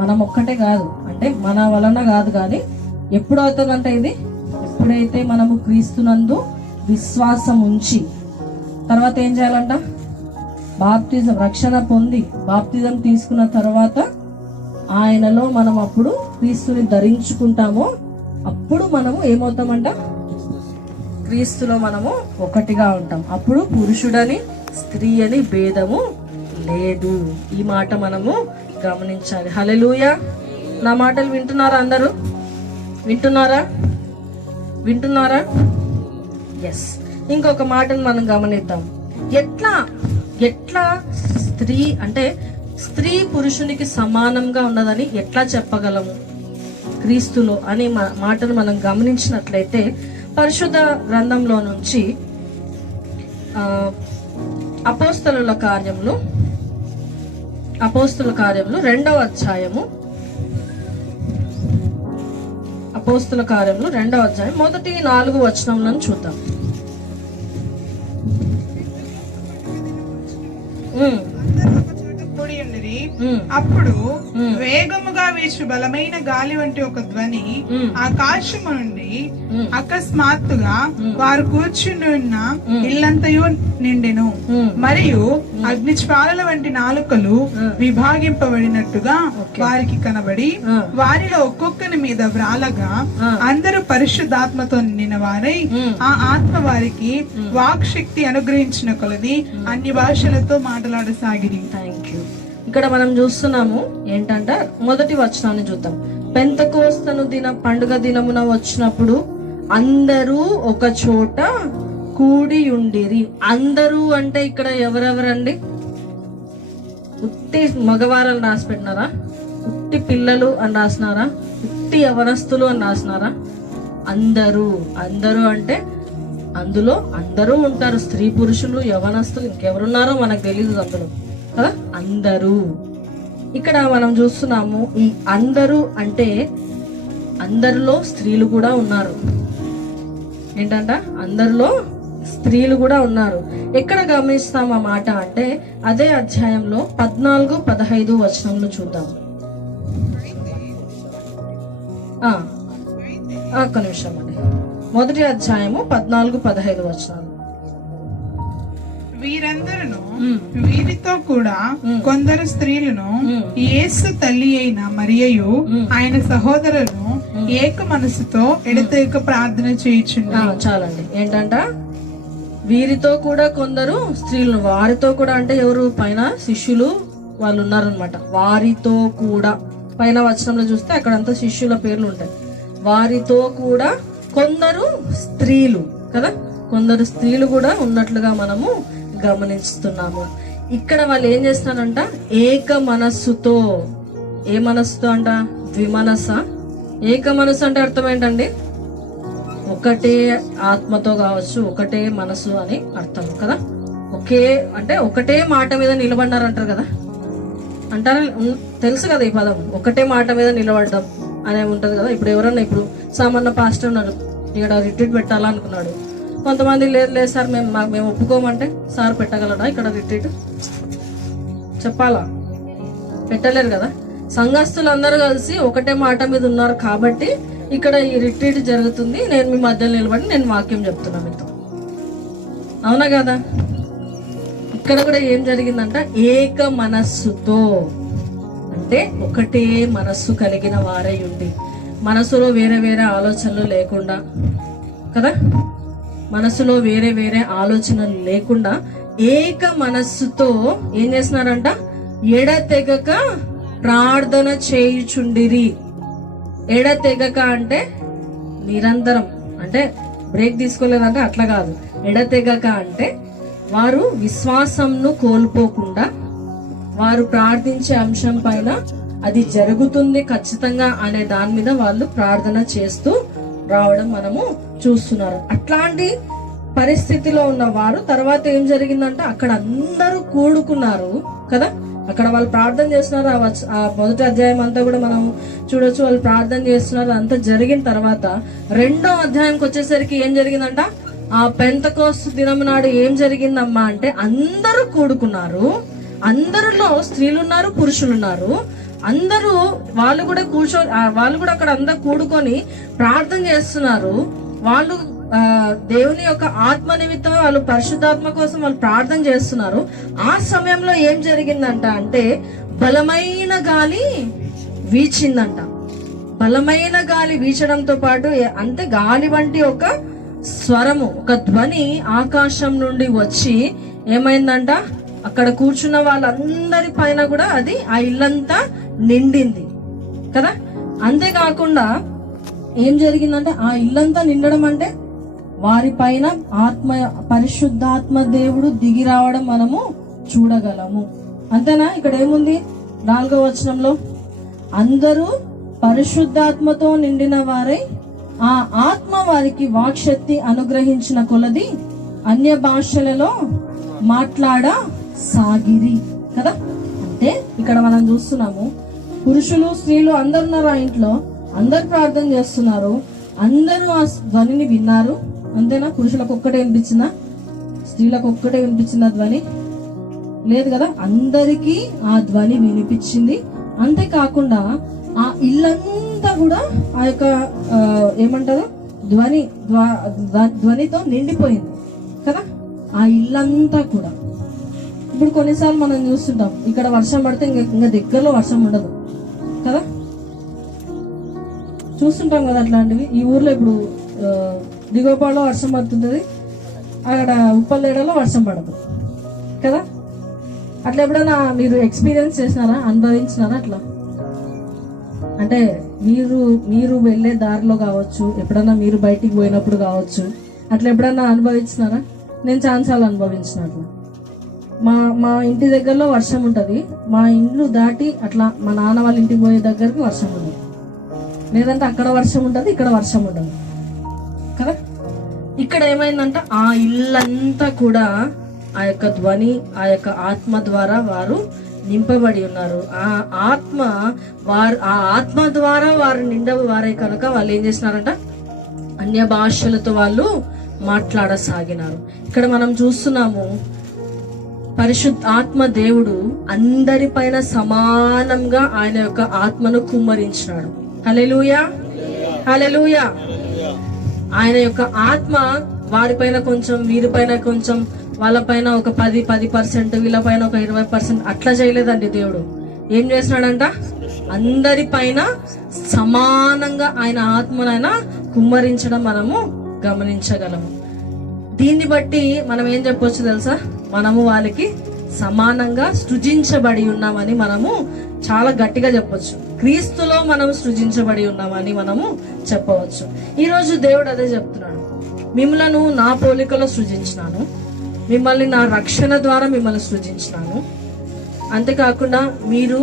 మనం ఒక్కటే కాదు, అంటే మన వలన కాదు, కానీ ఎప్పుడు అవుతుందంటే ఇది ఎప్పుడైతే మనము క్రీస్తునందు విశ్వాసం ఉంచి తర్వాత ఏం చేయాలంట? బాప్తిజం, రక్షణ పొంది బాప్తిజం తీసుకున్న తర్వాత ఆయనలో మనం అప్పుడు క్రీస్తుని ధరించుకుంటామో అప్పుడు మనము ఏమవుతామంట? క్రీస్తులో మనము ఒకటిగా ఉంటాం. అప్పుడు పురుషుడని స్త్రీ అని భేదము లేదు. ఈ మాట మనము గమనించాలి. హల్లెలూయా. నా మాటలు వింటున్నారా? అందరూ వింటున్నారా? ఎస్. ఇంకొక మాటను మనం గమనిద్దాం. ఎట్లా స్త్రీ అంటే స్త్రీ పురుషునికి సమానంగా ఉన్నదని ఎట్లా చెప్పగలము క్రీస్తులో అనే మాటను మనం గమనించినట్లయితే పరిశుద్ధ గ్రంథంలో నుంచి అపోస్తలుల కార్యములు 2వ అధ్యాయము, అపోస్తలుల కార్యములు 2వ అధ్యాయం మొదటి 4 వచనములను చూద్దాం. అప్పుడు వేగముగా వీచు బలమైన గాలి వంటి ఒక ధ్వని ఆకాశము నుండి అకస్మాత్తుగా వారు కూర్చుని ఉన్న ఇల్లంతయు నిండెను. మరియు అగ్నిజ్వాలల వంటి నాలుకలు విభాగింపబడినట్టుగా వారికి కనబడి వారిలో ఒక్కొక్కని మీద వ్రాలగా అందరూ పరిశుద్ధాత్మతో నిండిన వారై ఆ ఆత్మ వారికి వాక్ శక్తి అనుగ్రహించిన కొలది అన్ని భాషలతో మాట్లాడసాగిరి. Thank you. ఇక్కడ మనం చూస్తున్నాము ఏంటంటే మొదటి వచనాన్ని చూద్దాం. పెంతెకోస్తు పండుగ దినమున వచ్చినప్పుడు అందరూ ఒక చోట కూడి ఉండిరి. అందరూ అంటే ఇక్కడ ఎవరెవరండి? ఉత్తి మగవారాలు రాసి పెట్టినారా? ఉత్తి పిల్లలు అని రాసినారా? ఉత్తి యవనస్తులు అని రాసినారా? అందరూ. అందరూ అంటే అందులో అందరూ ఉంటారు, స్త్రీ పురుషులు యవనస్తులు, ఇంకెవరున్నారో మనకు తెలియదు అందులో కదా. అందరూ ఇక్కడ మనం చూస్తున్నాము. ఈ అందరూ అంటే అందరిలో స్త్రీలు కూడా ఉన్నారు. ఏంటంట? అందరిలో స్త్రీలు కూడా ఉన్నారు. ఎక్కడ గమనిస్తాం ఆ మాట అంటే అదే అధ్యాయంలో 14-15 వచనంలో చూద్దాం. ఒక్క నిమిషం అండి. మొదటి అధ్యాయము 14-15 వచనాలు. వీరందరూ వీరితో కూడా కొందరు స్త్రీలను యేసు తల్లి అయిన మరియయు ఆయన సహోదరులను ఏక మనసుతో ఎడతెగక ప్రార్థన చేయుచుండెను. చాలండి. ఏంటంట? వీరితో కూడా కొందరు స్త్రీలను. వారితో కూడా అంటే ఎవరు? పైన శిష్యులు వాళ్ళు ఉన్నారనమాట. వారితో కూడా పైన వచనంలో చూస్తే అక్కడంతా శిష్యుల పేర్లు ఉంటాయి. వారితో కూడా కొందరు స్త్రీలు కదా. కొందరు స్త్రీలు కూడా ఉన్నట్లుగా మనము గమనిస్తున్నాము. ఇక్కడ వాళ్ళు ఏం చేస్తారంట? ఏక మనస్సుతో. ఏ మనస్సుతో అంట? ద్విమనస. ఏక మనస్సు అంటే అర్థం ఏంటండి? ఒకటే ఆత్మతో కావచ్చు, ఒకటే మనసు అని అర్థం కదా. ఒకే అంటే ఒకటే మాట మీద నిలబడినారంటారు కదా. అంటారా? తెలుసు కదా ఈ పదం. ఒకటే మాట మీద నిలబడడం అనే ఉంటది కదా. ఇప్పుడు ఎవరన్నా ఇప్పుడు సామాన్య పాస్టర్ ఉన్నారు, ఇక్కడ రిట్రీట్ పెట్టాలనుకున్నాడు. కొంతమంది లేదు సార్ మేము ఒప్పుకోమంటే సార్ పెట్టగలడా ఇక్కడ రిట్రీట్? చెప్పాలా? పెట్టలేరు కదా. సంఘస్థులు అందరూ కలిసి ఒకటే మాట మీద ఉన్నారు కాబట్టి ఇక్కడ ఈ రిట్రీట్ జరుగుతుంది. నేను మీ మధ్యలో నిలబడి నేను వాక్యం చెప్తున్నా మీతో. అవునా కదా? ఇక్కడ కూడా ఏం జరిగిందంట? ఏక మనస్సుతో అంటే ఒకటే మనస్సు కలిగిన వారై ఉండి, మనసులో వేరే వేరే ఆలోచనలు లేకుండా కదా, మనసులో వేరే వేరే ఆలోచనలు లేకుండా ఏక మనస్సుతో ఏం చేస్తున్నారంట? ఎడతెగక ప్రార్థన చేయుచుండిరి. ఎడతెగక అంటే నిరంతరం, అంటే బ్రేక్ తీసుకోలేదంట, అట్లా కాదు. ఎడతెగక అంటే వారు విశ్వాసంను కోల్పోకుండా వారు ప్రార్థించే అంశం పైన అది జరుగుతుంది ఖచ్చితంగా అనే దాని మీద వాళ్ళు ప్రార్థన చేస్తూ రావడం మనము చూస్తున్నారు. అట్లాంటి పరిస్థితిలో ఉన్న వారు తర్వాత ఏం జరిగిందంటే అక్కడ అందరూ కూడుకున్నారు కదా. అక్కడ వాళ్ళు ప్రార్థన చేస్తున్నారు. ఆ మొదటి అధ్యాయం అంతా కూడా మనం చూడొచ్చు. వాళ్ళు ప్రార్థన చేస్తున్నారు. అంతా జరిగిన తర్వాత రెండో అధ్యాయంకి వచ్చేసరికి ఏం జరిగిందంట? ఆ పెంతెకోస్తు దినం నాడు ఏం జరిగిందమ్మా అంటే అందరూ కూడుకున్నారు. అందరిలో స్త్రీలు ఉన్నారు, పురుషులు ఉన్నారు. అందరూ వాళ్ళు కూడా అక్కడ అందరూ కూడుకొని ప్రార్థన చేస్తున్నారు. వాళ్ళు దేవుని యొక్క ఆత్మ నిమిత్తం వాళ్ళు పరిశుద్ధాత్మ కోసం వాళ్ళు ప్రార్థన చేస్తున్నారు. ఆ సమయంలో ఏం జరిగిందంట అంటే బలమైన గాలి వీచిందంట. బలమైన గాలి వీచడంతో పాటు అంటే గాలి వంటి ఒక స్వరము, ఒక ధ్వని ఆకాశం నుండి వచ్చి ఏమైందంట? అక్కడ కూర్చున్న వాళ్ళందరి పైన కూడా అది ఆ ఇల్లంతా నిండింది కదా. అంతేకాకుండా ఏం జరిగిందంటే ఆ ఇల్లంతా నిండడం అంటే వారి పైన పరిశుద్ధాత్మ దేవుడు దిగి రావడం మనము చూడగలము. అంతేనా? ఇక్కడ ఏముంది 4వ వచనంలో? అందరూ పరిశుద్ధాత్మతో నిండిన వారై ఆ ఆత్మ వారికి వాక్శక్తి అనుగ్రహించిన కొలది అన్య భాషలలో మాట్లాడసాగిరి కదా. అంటే ఇక్కడ మనం చూస్తున్నాము పురుషులు స్త్రీలు అందరు ఉన్నారు ఆ ఇంట్లో, అందరు ప్రార్థన చేస్తున్నారు, అందరూ ఆ ధ్వనిని విన్నారు. అంతేనా? పురుషులకు ఒక్కటే వినిపించిందా? స్త్రీలకు ఒక్కటే వినిపించిందా ధ్వని? లేదు కదా, అందరికీ ఆ ధ్వని వినిపించింది. అంతేకాకుండా ఆ ఇల్లంతా కూడా ఆ యొక్క ఏమంటారు ధ్వనితో నిండిపోయింది కదా, ఆ ఇల్లంతా కూడా. ఇప్పుడు కొన్నిసార్లు మనం చూస్తుంటాం, ఇక్కడ వర్షం పడితే ఇంకా దగ్గరలో వర్షం ఉండదు కదా, చూస్తుంటాం కదా అట్లాంటివి. ఈ ఊర్లో ఇప్పుడు దిగువపాడులో వర్షం పడుతుంటది, అక్కడ ఉప్పల్లేడలో వర్షం పడదు కదా. అట్లా ఎప్పుడైనా మీరు ఎక్స్పీరియన్స్ చేసినారా, అనుభవించినారా అట్లా? అంటే మీరు వెళ్ళే దారిలో కావచ్చు, ఎప్పుడన్నా మీరు బయటికి పోయినప్పుడు కావచ్చు, అట్లా ఎప్పుడన్నా అనుభవించినారా? నేను చాలాసార్లు అనుభవించినట్లు. మా ఇంటి దగ్గరలో వర్షం ఉంటుంది, మా ఇండ్లు దాటి అట్లా మా నాన్న వాళ్ళ ఇంటికి పోయే దగ్గరికి వర్షం ఉండదు, లేదంటే అక్కడ వర్షం ఉంటుంది, ఇక్కడ వర్షం ఉండదు కదా. ఇక్కడ ఏమైందంటే ఆ ఇల్లంతా కూడా ఆ యొక్క ధ్వని, ఆ యొక్క ఆత్మ ద్వారా వారు నింపబడి ఉన్నారు. ఆ ఆత్మ ద్వారా వారు నిండవారే కనుక వాళ్ళు ఏం చేసినారంట, అన్య భాషలతో వాళ్ళు మాట్లాడసాగినారు. ఇక్కడ మనం చూస్తున్నాము, పరిశుద్ధ ఆత్మ దేవుడు అందరిపైన సమానంగా ఆయన యొక్క ఆత్మను కుమ్మరించినాడు. హల్లెలూయా, హల్లెలూయా. ఆయన యొక్క ఆత్మ వారిపైన కొంచెం, వీరిపైన కొంచెం, వాళ్ళపైన ఒక 10% వీళ్ళపైన ఒక 20% అట్లా చేయలేదండి. దేవుడు ఏం చేసినాడంట, అందరిపైన సమానంగా ఆయన ఆత్మను ఆయన కుమ్మరించడం మనము గమనించగలము. దీన్ని బట్టి మనం ఏం చెప్పొచ్చు తెలుసా, మనము వాళ్ళకి సమానంగా సృజించబడి ఉన్నామని మనము చాలా గట్టిగా చెప్పొచ్చు. క్రీస్తులో మనం సృజించబడి ఉన్నామని మనము చెప్పవచ్చు. ఈరోజు దేవుడు అదే చెప్తున్నాడు, మిమ్మలను నా పోలికలో సృజించినాను, మిమ్మల్ని నా రక్షణ ద్వారా మిమ్మల్ని సృజించినాను. అంతేకాకుండా మీరు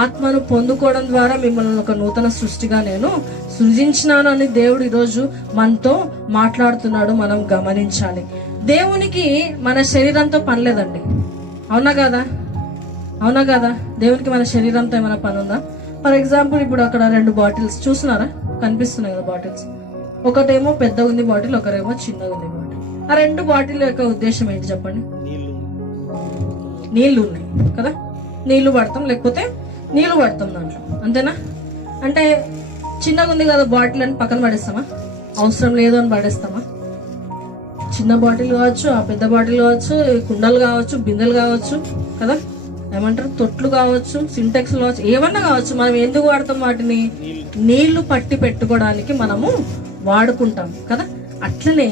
ఆత్మను పొందుకోవడం ద్వారా మిమ్మల్ని ఒక నూతన సృష్టిగా నేను సృజించినాను అని దేవుడు ఈరోజు మనతో మాట్లాడుతున్నాడు. మనం గమనించాలి. దేవునికి మన శరీరంతో పని లేదండి, అవునా కదా, అవునా కదా. దేవునికి మన శరీరంతో ఏమైనా పని ఉందా? ఫర్ ఎగ్జాంపుల్ ఇప్పుడు అక్కడ 2 బాటిల్స్ చూస్తున్నారా, కనిపిస్తున్నాయి కదా బాటిల్స్. ఒకటేమో పెద్దగా ఉంది బాటిల్, ఒకరేమో చిన్నగా ఉంది బాటిల్. ఆ 2 బాటిల్ యొక్క ఉద్దేశం ఏంటి చెప్పండి? నీళ్లు ఉన్నాయి కదా, నీళ్లు పడతాం, లేకపోతే నీళ్లు పడతాం దాంట్లో, అంతేనా? అంటే చిన్నగా ఉంది కదా బాటిల్ అని పక్కన పడేస్తామా? అవసరం లేదు అని పడేస్తామా? చిన్న బాటిల్ కావచ్చు, ఆ పెద్ద బాటిల్ కావచ్చు, కుండలు కావచ్చు, బిందెలు కావచ్చు కదా, ఏమంటారు తొట్లు కావచ్చు, సింటెక్స్ కావచ్చు, ఏమన్నా కావచ్చు. మనం ఎందుకు వాడతాం వాటిని? నీళ్లు పట్టి పెట్టుకోవడానికి మనము వాడుకుంటాం కదా. అట్లనే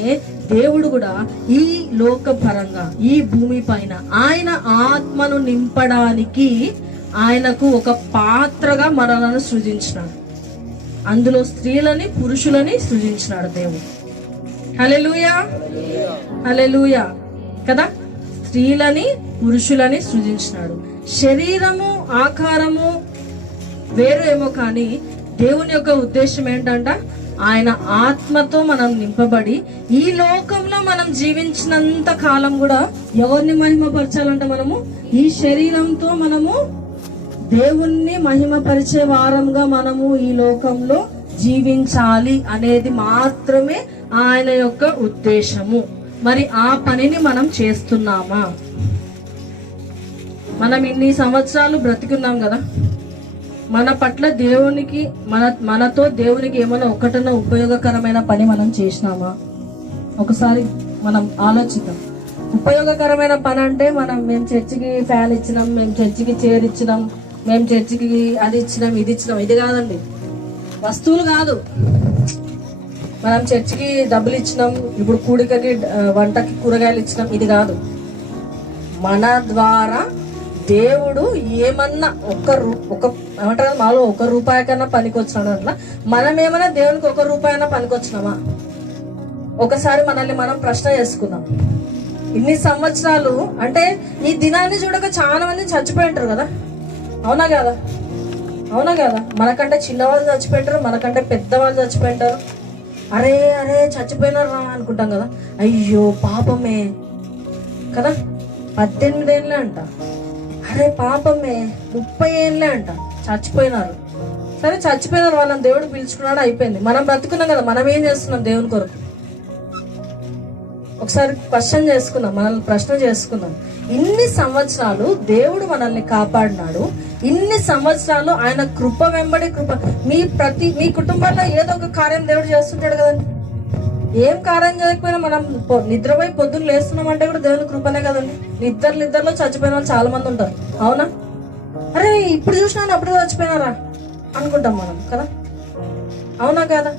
దేవుడు కూడా ఈ లోక పరంగా ఈ భూమి పైన ఆయన ఆత్మను నింపడానికి ఆయనకు ఒక పాత్రగా మనలను సృజించినాడు. అందులో స్త్రీలని పురుషులని సృజించినాడు దేవుడు. హల్లెలూయా, హల్లెలూయా కదా. స్త్రీలని పురుషులని సృజించినాడు. శరీరము ఆకారము వేరు ఏమో కానీ దేవుని యొక్క ఉద్దేశం ఏంటంట, ఆయన ఆత్మతో మనం నింపబడి ఈ లోకంలో మనం జీవించినంత కాలం కూడా ఎవరిని మహిమపరచాలంటే మనము ఈ శరీరంతో మనము దేవుణ్ణి మహిమపరిచే వారంగా మనము ఈ లోకంలో జీవించాలి అనేది మాత్రమే ఆయన యొక్క ఉద్దేశము. మరి ఆ పనిని మనం చేస్తున్నామా? మనం ఇన్ని సంవత్సరాలు బ్రతికున్నాం కదా, మన పట్ల దేవునికి మనతో దేవునికి ఏమైనా ఒకటన్నా ఉపయోగకరమైన పని మనం చేసినామా? ఒకసారి మనం ఆలోచిద్దాం. ఉపయోగకరమైన పని అంటే మేము చర్చికి ఫ్యాన్ ఇచ్చినాం, మేము చర్చికి చైర్ ఇచ్చినాం, మేము చర్చికి అది ఇచ్చినాం, ఇది ఇచ్చినాం, ఇది కాదండి. వస్తువులు కాదు. మనం చర్చికి డబ్బులు ఇచ్చినాం, ఇప్పుడు కూడికకి వంటకి కూరగాయలు ఇచ్చినాం, ఇది కాదు. మన ద్వారా దేవుడు ఏమన్నా ఏమంటారు మాలో ₹1 కన్నా పనికొచ్చినాడు. అట్లా మనం ఏమన్నా దేవునికి ₹1 పనికొచ్చినామా? ఒకసారి మనల్ని మనం ప్రశ్న చేసుకుందాం. ఇన్ని సంవత్సరాలు అంటే ఈ దినాన్ని చూడక చాలా మంది చచ్చిపోయి ఉంటారు కదా, అవునా కదా, అవునా కదా. మనకంటే చిన్నవాళ్ళు చచ్చిపోయింటారు, మనకంటే పెద్దవాళ్ళు చచ్చిపోయింటారు. అరే అరే చచ్చిపోయినారా అనుకుంటాం కదా, అయ్యో పాపమే కదా. 18 ఏళ్ళే అంట, అరే పాపమే 30 ఏళ్ళే అంట చచ్చిపోయినారు. సరే చచ్చిపోయినారు, వాళ్ళని దేవుడు పిలుచుకున్నాడు, అయిపోయింది. మనం బ్రతుకున్నాం కదా, మనం ఏం చేస్తున్నాం దేవుని కొరకు? ఒకసారి క్వశ్చన్ చేసుకుందాం, మనల్ని ప్రశ్న చేసుకుందాం. ఇన్ని సంవత్సరాలు దేవుడు మనల్ని కాపాడినాడు, ఇన్ని సంవత్సరాలు ఆయన కృప వెంబడి కృప. మీ కుటుంబంలో ఏదో ఒక కార్యం దేవుడు చేస్తుంటాడు కదండి. ఏం కార్యం చేయకపోయినా మనం నిద్రపోయి పొద్దున్న లేస్తున్నామంటే కూడా దేవుని కృపనే కదండి. నిద్రలో చచ్చిపోయిన వాళ్ళు చాలా మంది ఉంటారు, అవునా? అరే ఇప్పుడు చూసినా అప్పుడు చచ్చిపోయినారా అనుకుంటాం మనం కదా, అవునా కదా?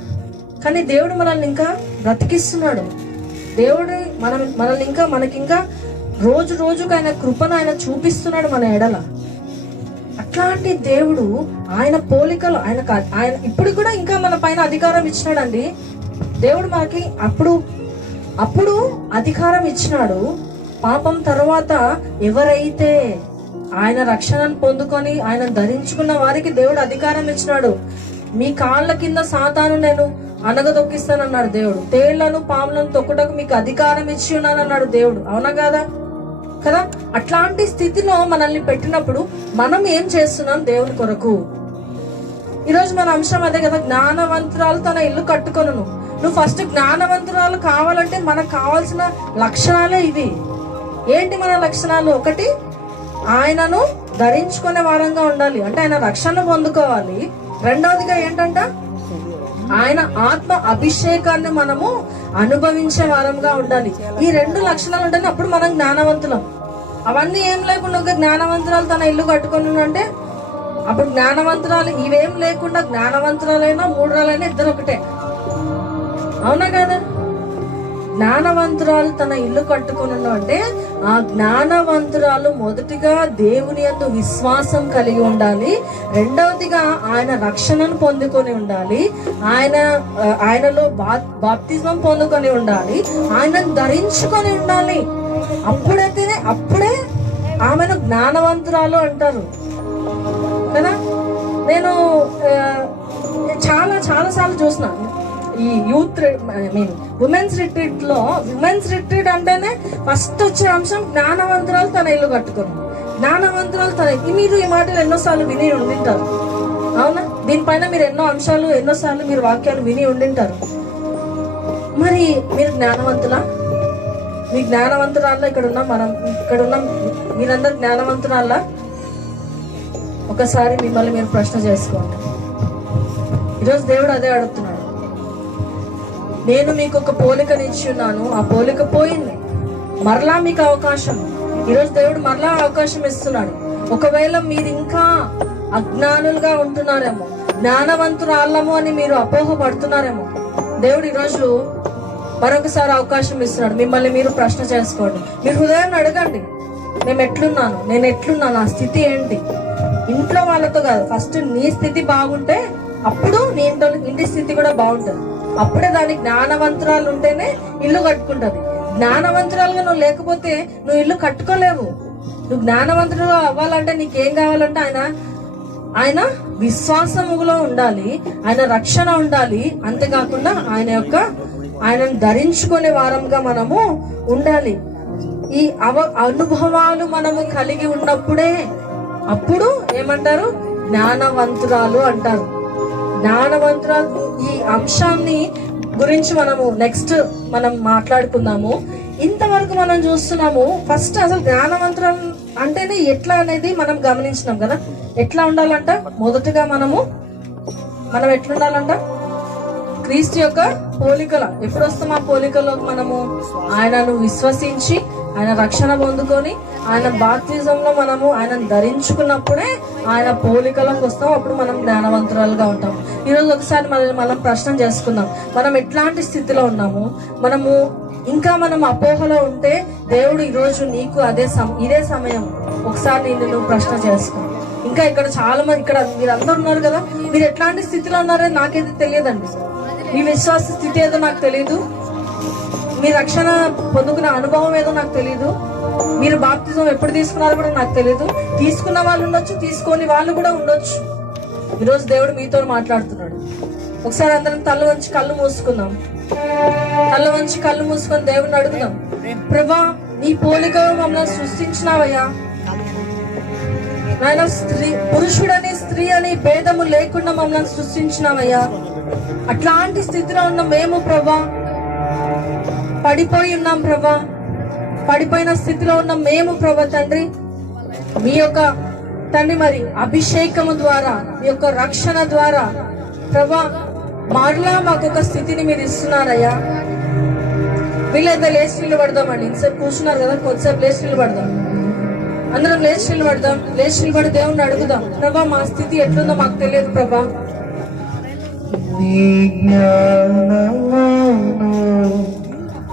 కానీ దేవుడు మనల్ని ఇంకా బ్రతికిస్తున్నాడు. దేవుడు మనల్ని ఇంకా మనకింకా రోజు రోజుకు ఆయన కృపను ఆయన చూపిస్తున్నాడు మన ఎడల. అట్లాంటి దేవుడు ఆయన పోలికలు ఆయన ఇప్పుడు కూడా ఇంకా మన పైన అధికారం ఇచ్చినాడండి. దేవుడు మనకి అప్పుడు అధికారం ఇచ్చినాడు. పాపం తర్వాత ఎవరైతే ఆయన రక్షణను పొందుకొని ఆయన ధరించుకున్న వారికి దేవుడు అధికారం ఇచ్చినాడు. మీ కాళ్ళ కింద సాతాను నేను అనగదొక్కిస్తానన్నాడు దేవుడు. తేళ్లను పాములను తొక్కుటకు మీకు అధికారం ఇచ్చి ఉన్నానన్నాడు దేవుడు, అవునా కదా? అట్లాంటి స్థితిలో మనల్ని పెట్టినప్పుడు మనం ఏం చేస్తున్నాం దేవుని కొరకు? ఈరోజు మన అంశం అదే కదా, జ్ఞానవంతురాలు తన ఇల్లు కట్టుకొను. నువ్వు ఫస్ట్ జ్ఞానవంతురాలు కావాలంటే మనకు కావాల్సిన లక్షణాలే ఇవి. ఏంటి మన లక్షణాలు? ఒకటి, ఆయనను ధరించుకునే వారంగా ఉండాలి, అంటే ఆయన రక్షణ పొందుకోవాలి. రెండవదిగా ఏంటంట, ఆయన ఆత్మ అభిషేకాన్ని మనము అనుభవించే వారంగా ఉండాలి. ఈ రెండు లక్షణాలు ఉంటేనే అప్పుడు మనం జ్ఞానవంతులం. అవన్నీ ఏం లేకుండా ఒక జ్ఞానవంతురాలు తన ఇల్లు కట్టుకుని అంటే అప్పుడు జ్ఞానవంతురాలు ఇవేం లేకుండా జ్ఞానవంతురాలైనా మూఢురాలైనా ఇద్దరు ఒకటే, అవునా కదా? జ్ఞానవంతురాలు తన ఇల్లు కట్టుకుని అంటే ఆ జ్ఞానవంతురాలు మొదటిగా దేవుని యందు విశ్వాసం కలిగి ఉండాలి. రెండవదిగా ఆయన రక్షణను పొందుకొని ఉండాలి, ఆయనలో బాప్తిజం పొందుకొని ఉండాలి, ఆయనను ధరించుకొని ఉండాలి. అప్పుడే ఆమెను జ్ఞానవంతురాలు అంటారు కదా. నేను చాలా సార్లు చూసిన ఈ యూత్ ఉమెన్స్ రిట్రీట్ అంటేనే ఫస్ట్ వచ్చే అంశం జ్ఞానవంతురాలు తన ఇల్లు కట్టుకుని. జ్ఞానవంతురాలు మీరు ఈ మాటలు ఎన్నోసార్లు విని ఉండింటారు, అవునా? దీనిపైన మీరు ఎన్నోసార్లు మీరు వాక్యాలు విని ఉండింటారు. మరి మీరు జ్ఞానవంతులా? మీ జ్ఞానవంతురాల్లో ఇక్కడున్న మీరందరు జ్ఞానవంతురాల్లా? ఒకసారి మిమ్మల్ని మీరు ప్రశ్న చేసుకోండి. ఈరోజు దేవుడు అదే అడుగుతున్నాడు. నేను మీకు ఒక పోలికనిచ్చి ఉన్నాను, ఆ పోలిక పోయింది, మరలా మీకు అవకాశం. ఈరోజు దేవుడు మరలా అవకాశం ఇస్తున్నాడు. ఒకవేళ మీరు ఇంకా అజ్ఞానులుగా ఉంటున్నారేమో, జ్ఞానవంతురాళ్ళము అని మీరు అపోహపడుతున్నారేమో, దేవుడు ఈరోజు మరొకసారి అవకాశం ఇస్తున్నాడు. మిమ్మల్ని మీరు ప్రశ్న చేసుకోండి. మీ హృదయాన్ని అడగండి, నేను ఎట్లున్నాను, ఆ స్థితి ఏంటి? ఇంట్లో వాళ్ళతో కాదు, ఫస్ట్ నీ స్థితి బాగుంటే అప్పుడు నీ ఇంటి స్థితి కూడా బాగుంటుంది. అప్పుడే దానికి జ్ఞానవంతురాలు ఉంటేనే ఇల్లు కట్టుకుంటది. జ్ఞానవంతురాలుగా నువ్వు లేకపోతే నువ్వు ఇల్లు కట్టుకోలేవు. నువ్వు జ్ఞానవంతుడు అవ్వాలంటే నీకేం కావాలంటే ఆయన విశ్వాసములో ఉండాలి, ఆయన రక్షణ ఉండాలి. అంతేకాకుండా ఆయనను ధరించుకునే వారంగా మనము ఉండాలి. ఈ అనుభవాలు మనము కలిగి ఉన్నప్పుడే అప్పుడు ఏమంటారు? జ్ఞానవంతురాలు అంటారు. జ్ఞానవంతురాలు ఈ అంశాన్ని గురించి మనం మాట్లాడుకుందాము. ఇంతవరకు మనం చూస్తున్నాము. ఫస్ట్ అసలు జ్ఞానవంతురాలు అంటేనే ఎట్లా అనేది మనం గమనించినాం కదా. ఎట్లా ఉండాలంట? మొదటగా మనం ఎట్లుండాలంట? క్రీస్తు యొక్క పోలికల. ఎప్పుడు వస్తాం ఆ పోలికలో? మనము ఆయనను విశ్వసించి ఆయన రక్షణ పొందుకొని ఆయన బాప్తిజంలో మనము ఆయనను ధరించుకున్నప్పుడే ఆయన పోలికలకు వస్తాం. అప్పుడు మనం జ్ఞానవంతురాలుగా ఉంటాం. ఈరోజు ఒకసారి మనం ప్రశ్న చేసుకుందాం. మనం ఎట్లాంటి స్థితిలో ఉన్నాము? మనం అపోహలో ఉంటే దేవుడు ఈరోజు నీకు ఇదే సమయం ఒకసారి నువ్వు ప్రశ్న చేసుకో. ఇంకా ఇక్కడ చాలా మంది మీరందరూ ఉన్నారు కదా, మీరు ఎట్లాంటి స్థితిలో ఉన్నారని నాకైతే తెలియదండి. మీ విశ్వాస స్థితి ఏదో నాకు తెలియదు, మీ రక్షణ పొందుకున్న అనుభవం ఏదో నాకు తెలియదు, మీరు బాప్తిజం ఎప్పుడు తీసుకున్నారో కూడా నాకు తెలియదు. తీసుకున్న వాళ్ళు ఉండొచ్చు, తీసుకోని వాళ్ళు కూడా ఉండొచ్చు. ఈరోజు దేవుడు మీతో మాట్లాడుతున్నాడు. ఒకసారి అందరం తల వంచి కళ్ళు మూసుకుందాం. తల వంచి కళ్ళు మూసుకొని దేవుడిని అడుగుదాం. ప్రభా, నీ పోలిక మమ్మల్ని సృష్టించినావయ్యా నాయన. పురుషుడని స్త్రీ అని భేదము లేకుండా మమ్మల్ని సృష్టించినావయ్యా. అట్లాంటి స్థితిలో ఉన్న మేము ప్రభా పడిపోయి ఉన్నాం ప్రభా, పడిపోయిన స్థితిలో ఉన్న మేము ప్రభా తండ్రి, మీ యొక్క తండ్రి మరి అభిషేకము ద్వారా, మీ యొక్క రక్షణ ద్వారా ప్రభా మరలా మాకు ఒక స్థితిని మీరు ఇస్తున్నారయ్యా. వీళ్ళైతే లేచి నిలబడదామండి. ఇంతసేపు కూర్చున్నారు కదా, కొద్దిసేపు లేచి నిలబడదాం. అందరం లేచి నిలబడదాం. లేచి నిలబడి దేవుణ్ణి అడుగుదాం, ప్రభా మా స్థితి ఎట్లుందో మాకు తెలియదు ప్రభా.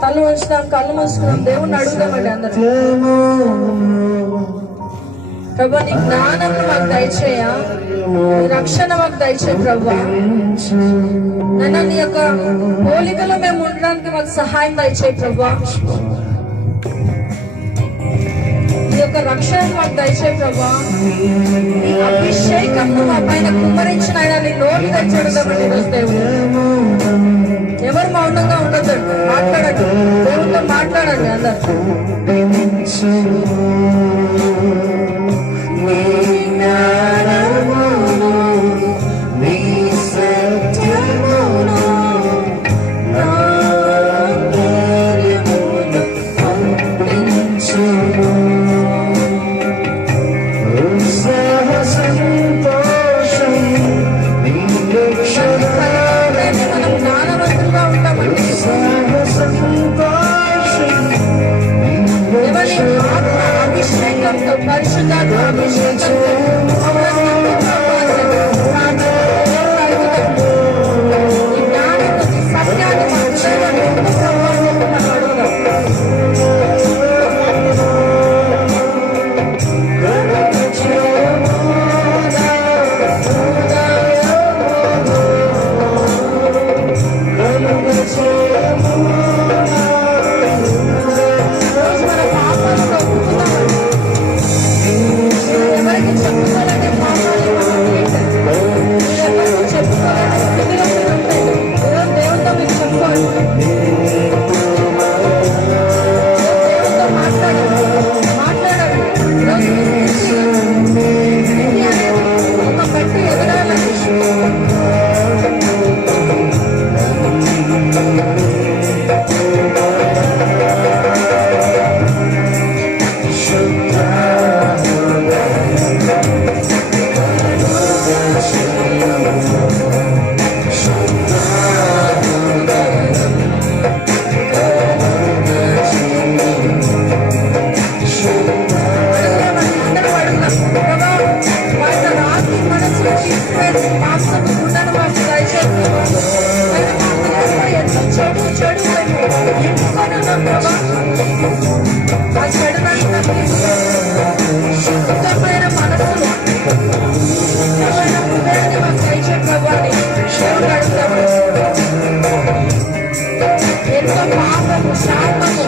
కళ్ళు వంచుదాం, కళ్ళు మూసుకున్నాం, దేవుణ్ణి అడుగుదామండి అందరం. ప్రభా నీ జ్ఞానం మాకు దయచేయ, నీ రక్షణ మాకు దయచేయ ప్రభా. నన్ను నీ యొక్క పోలికలో మేము ఉండడానికి మాకు సహాయం దయచేయ ప్రభా. నీ యొక్క రక్షణ మాకు దయచేయ ప్రభా. నీ అభిషేకం మా పైన కుమ్మరించిన ఆయన నీ నోటి దయచేయడమండి ఈరోజు దేవుడు. ఎవరు మౌనంగా ఉండొద్దండి, మాట్లాడండి, దేవుడితో మాట్లాడండి అందరు. పరిశుద్ధాత్మ అభిషేకంతో సత్యాన్ని శుద్ధమైన మనసులు ఎంతో పాపము, శాపము,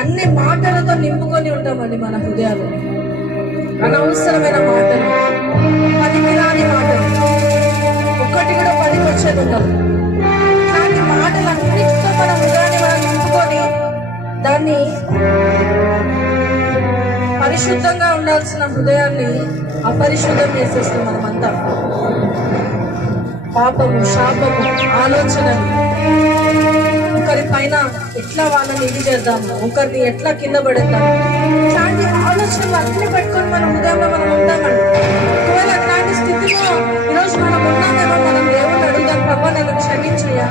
అన్ని మాటలతో నింపుకొని ఉంటామండి మన హృదయాలు. అనవసరమైన మాటలు, పనికిరాని మాటలు, ఒక్కటి కూడా పనికి వచ్చేది ఉండదు. ఇలాంటి మాటలన్నిటితో మన హృదయాన్ని మనం నింపుకొని దాన్ని పరిశుద్ధంగా ఉండాల్సిన హృదయాన్ని అపరిశుద్ధం చేసేస్తాం మనమంతా. పాపము, శాపము, ఆలోచనలు, ఒకరి పైన ఎట్లా వాళ్ళని ఇది చేద్దాము, ఒకరిని ఎట్లా కింద పడేద్దాము, ఇట్లాంటి ఆలోచనలు అన్ని పెట్టుకొని మన హృదయంలో మనం ఉంటామండి. ఒకవేళ అట్లాంటి స్థితిలో ఈరోజు మనం ఉన్నామేమో, మనం దేవుణ్ణి అడుగుదాం, ప్రభా నన్ను క్షమించయ్యా,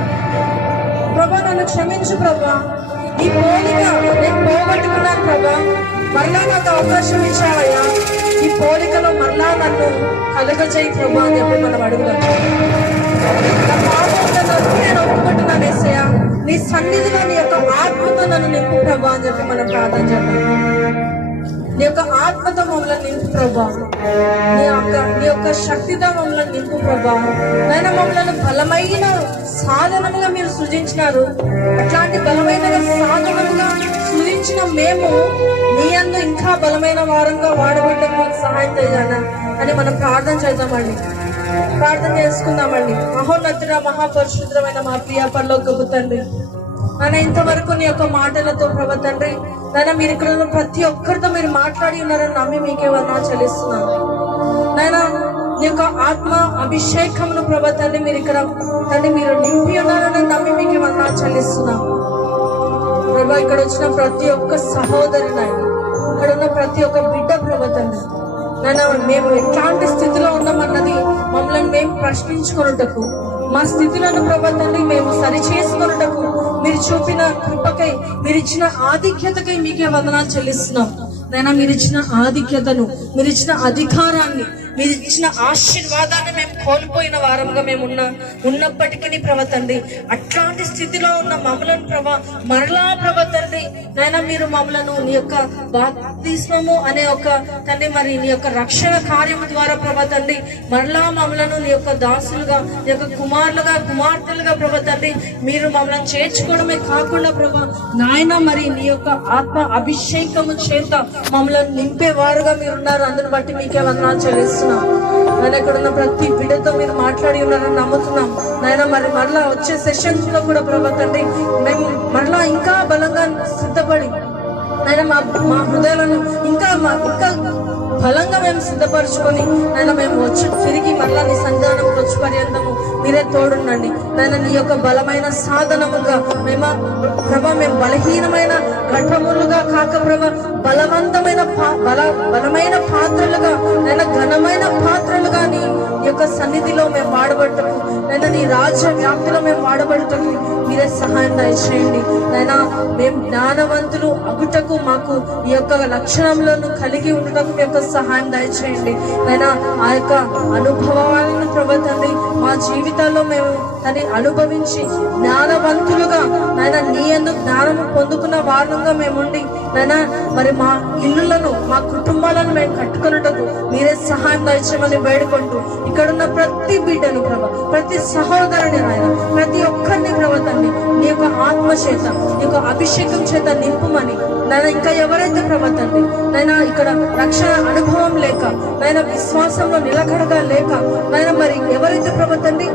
ప్రభా నన్ను క్షమించు ప్రభా, ఈ పోలిక నేను పోగొట్టుకున్నాను ప్రభా, మరలా నాకు అవకాశం ఇచ్చావయ్యా, ఈ పోలికలో మరలా నన్ను కలగజేయి ప్రభా అని చెప్పి మనం అడుగుదాం. నా పాపంలో నేను ఒప్పుకుంటున్నాను యేసయ్యా, నీ సన్నిధిలో నీ యొక్క ఆత్మతో నన్ను నింపు ప్రభా అని చెప్పి మనం ప్రార్థన చేద్దాం. నీ యొక్క ఆత్మతో మమ్మల్ని నింపు ప్రభా, నీ యొక్క శక్తితో మమ్మల్ని నింపు ప్రభా. ఆయన మమ్మల్ని బలమైన సాధనముగా మీరు సృజించినారు. అట్లాంటి బలమైన సాధనముగా సృజించిన మేము నీ యందు ఇంకా బలమైన వారంగా వాడబడ్డం మాకు సహాయం చేయాలా అని మనం ప్రార్థన చేద్దామండి. ప్రార్థన చేసుకుందామండి. మహోన్నతుడ, మహాపరిశుద్ధమైన మా ప్రియ పరలోకపు తండ్రి, నాన్న ఇంతవరకు నీ యొక్క మాటలతో ప్రభా తండ్రి, నాన్న మీరు ఇక్కడ ఉన్న ప్రతి ఒక్కరితో మీరు మాట్లాడి ఉన్నారని నమ్మి మీకే వర్ణన చెల్లిస్తున్నాను. నాయన నీ యొక్క ఆత్మ అభిషేకమును ప్రభా తండ్రి మీరు ఇక్కడ తండ్రి మీరు నింపి ఉన్నారని నమ్మి మీకు వందనాలు చెల్లిస్తున్నాం ప్రభా. ఇక్కడ వచ్చిన ప్రతి ఒక్క సహోదరి నాయన, ఇక్కడ ఉన్న ప్రతి ఒక్క బిడ్డ ప్రభా తండ్రి నాయన, మేము ఎట్లాంటి స్థితిలో ఉన్నామన్నది మమ్మల్ని మేము ప్రశ్నించుకొనుటకు, మా స్థితులను ప్రభా తండ్రి మేము సరి చేసుకొనుటకు మీరు చూపిన కృపకై, మీరు ఇచ్చిన ఆధిక్యతకై మీకే వందనాలు చెల్లిస్తున్నాం నైనా. మీరు ఇచ్చిన ఆధిక్యతను, మీరు ఇచ్చిన అధికారాన్ని, మీరు ఇచ్చిన ఆశీర్వాదాన్ని మేము కోల్పోయిన వారంగా మేము ఉన్నప్పటికీ ప్రభా తండ్రి అట్లాంటి స్థితిలో ఉన్న మమ్మలను ప్రభా మరలా ప్రభా తండ్రి నైనా మీరు మమ్మలను నీ యొక్క బాప్తిస్మము అనే ఒక తండ్రి మరి నీ యొక్క రక్షణ కార్యము ద్వారా ప్రభా తండ్రి మరలా మమ్మలను నీ యొక్క దాసులుగా, నీ యొక్క కుమారులుగా, కుమార్తెలుగా ప్రభా తండ్రి మీరు మమ్మల్ని చేర్చుకోవడమే కాకుండా ప్రభా నాయన మరి నీ యొక్క ఆత్మ అభిషేకము చేత మమ్మల్ని నింపేవారుగా మీరు ఉన్నారు. అందుని బట్టి మీకే వందనాలు చెల్లిస్తున్నాం నాయన. ఇక్కడ ఉన్న ప్రతి బిడ్డతో మీరు మాట్లాడి ఉన్నారని నమ్ముతున్నాం నాయన. మరి మరలా వచ్చే సెషన్స్ లో కూడా ప్రభా తండ్రి మేము మరలా ఇంకా బలంగా సిద్ధపడి నాయన మా హృదయాలను ఇంకా బలంగా మేము సిద్ధపరచుకొని నాయన మేము వచ్చి తిరిగి మరలా నీ సంధానంకి వచ్చి పర్యంతము మీరే తోడుండండి నాయన. నీ యొక్క బలమైన సాధనముగా ప్రభా మేము బలహీనమైన ఘటములుగా కాక ప్రభా బలవంతమైన బలమైన పాత్రలుగా నైనా, ఘనమైన పాత్రలుగా నీ యొక్క సన్నిధిలో మేము వాడబడటకు నైనా, నీ రాజ్య వ్యాప్తిలో మేము వాడబడటకు మీరే సహాయం దయచేయండి నైనా. మేము జ్ఞానవంతులు అగుటకు మాకు ఈ యొక్క లక్షణంలో కలిగి ఉండటకు మీ యొక్క సహాయం దయచేయండి నైనా. ఆ యొక్క అనుభవాలను ప్రభా తండ్రి మా జీవితాల్లో మేము దాన్ని అనుభవించి జ్ఞానవంతులుగా నైనా నీ యందు జ్ఞానము పొందుకున్న వారంగా మేముండి నైనా మరి మా ఇల్లులను, మా కుటుంబాలను మేము కట్టుకున్నటకు మీరే సహాయం దయచేయమని వేడుకుంటూ ఇక్కడున్న ప్రతి బిడ్డను ప్రభా, ప్రతి సహోదరుని నాయన, ప్రతి ఒక్కరిని ప్రభా తండ్రి నీ యొక్క ఆత్మ చేత, నీ యొక్క అభిషేకం చేత నింపుమని నైనా. ఇంకా ఎవరైతే ప్రభా తండ్రి నైనా ఇక్కడ రక్షణ అనుభవం లేక నైనా విశ్వాసంలో నిలకడగా లేక నైనా మరి ఎవరైతే ప్రభా తండ్రి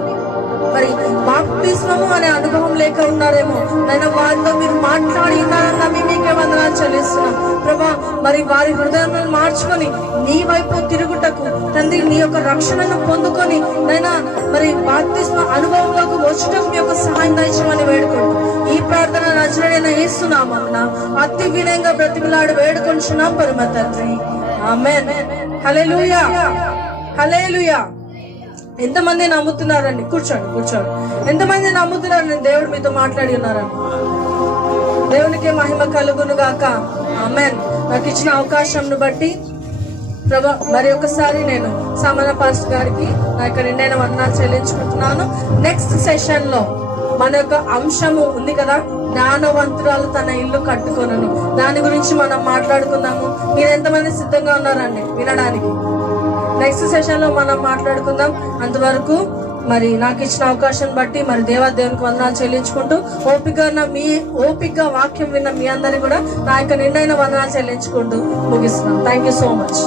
మరి బాప్తిస్మము అనే అనుభవం లేక ఉన్నారేమో నైనా వారితో మీరు మాట్లాడి ఉన్నారని నమ్మి మీకే వందనాలు చెల్లిస్తున్నాం ప్రభా. మరి వారి హృదయాలను మార్చుకొని నీ వైపు తిరుగుటకు తండ్రి నీ యొక్క రక్షణను పొందుకొని నైనా మరి బాప్తిస్మ అనుభవంలోకి వచ్చటకు మీ యొక్క సహాయం దయచేయమని వేడుకుంటూ ఈ ప్రార్థన నజరేయుడైన యేసునామమున అతి వినయంగా బ్రతిమలాడి వేడుకొంచున్నాం పరమ తండ్రి, ఆమేన్. హల్లెలూయా, హల్లెలూయా. ఎంతమంది నమ్ముతున్నారండి? కూర్చోండి. ఎంతమంది నమ్ముతున్నారండి దేవుడు మీతో మాట్లాడి ఉన్నారని? దేవునికి మహిమ కలుగును గాక, ఆమేన్. నాకు ఇచ్చిన అవకాశంను బట్టి ప్రభా మరి ఒకసారి నేను సామాన్య పాస్టర్ గారికి నా యొక్క నిండైన వందనాలు చెల్లించుకుంటున్నాను. నెక్స్ట్ సెషన్ లో మన యొక్క అంశము ఉంది కదా, జ్ఞానవంతురాలు తన ఇల్లు కట్టుకొనును. దాని గురించి మనం మాట్లాడుకుందాము. మీరు ఎంతమంది సిద్ధంగా ఉన్నారండి వినడానికి? నెక్స్ట్ సెషన్ లో మనం మాట్లాడుకుందాం. అంతవరకు మరి నాకు ఇచ్చిన అవకాశం బట్టి మరి దేవునికి వందనాలు చెల్లించుకుంటూ ఓపికగా వాక్యం విన్న మీ అందరికీ కూడా నా యొక్క నిండైన వందనాలు చెల్లించుకుంటూ ముగిస్తున్నాం. Thank you so much.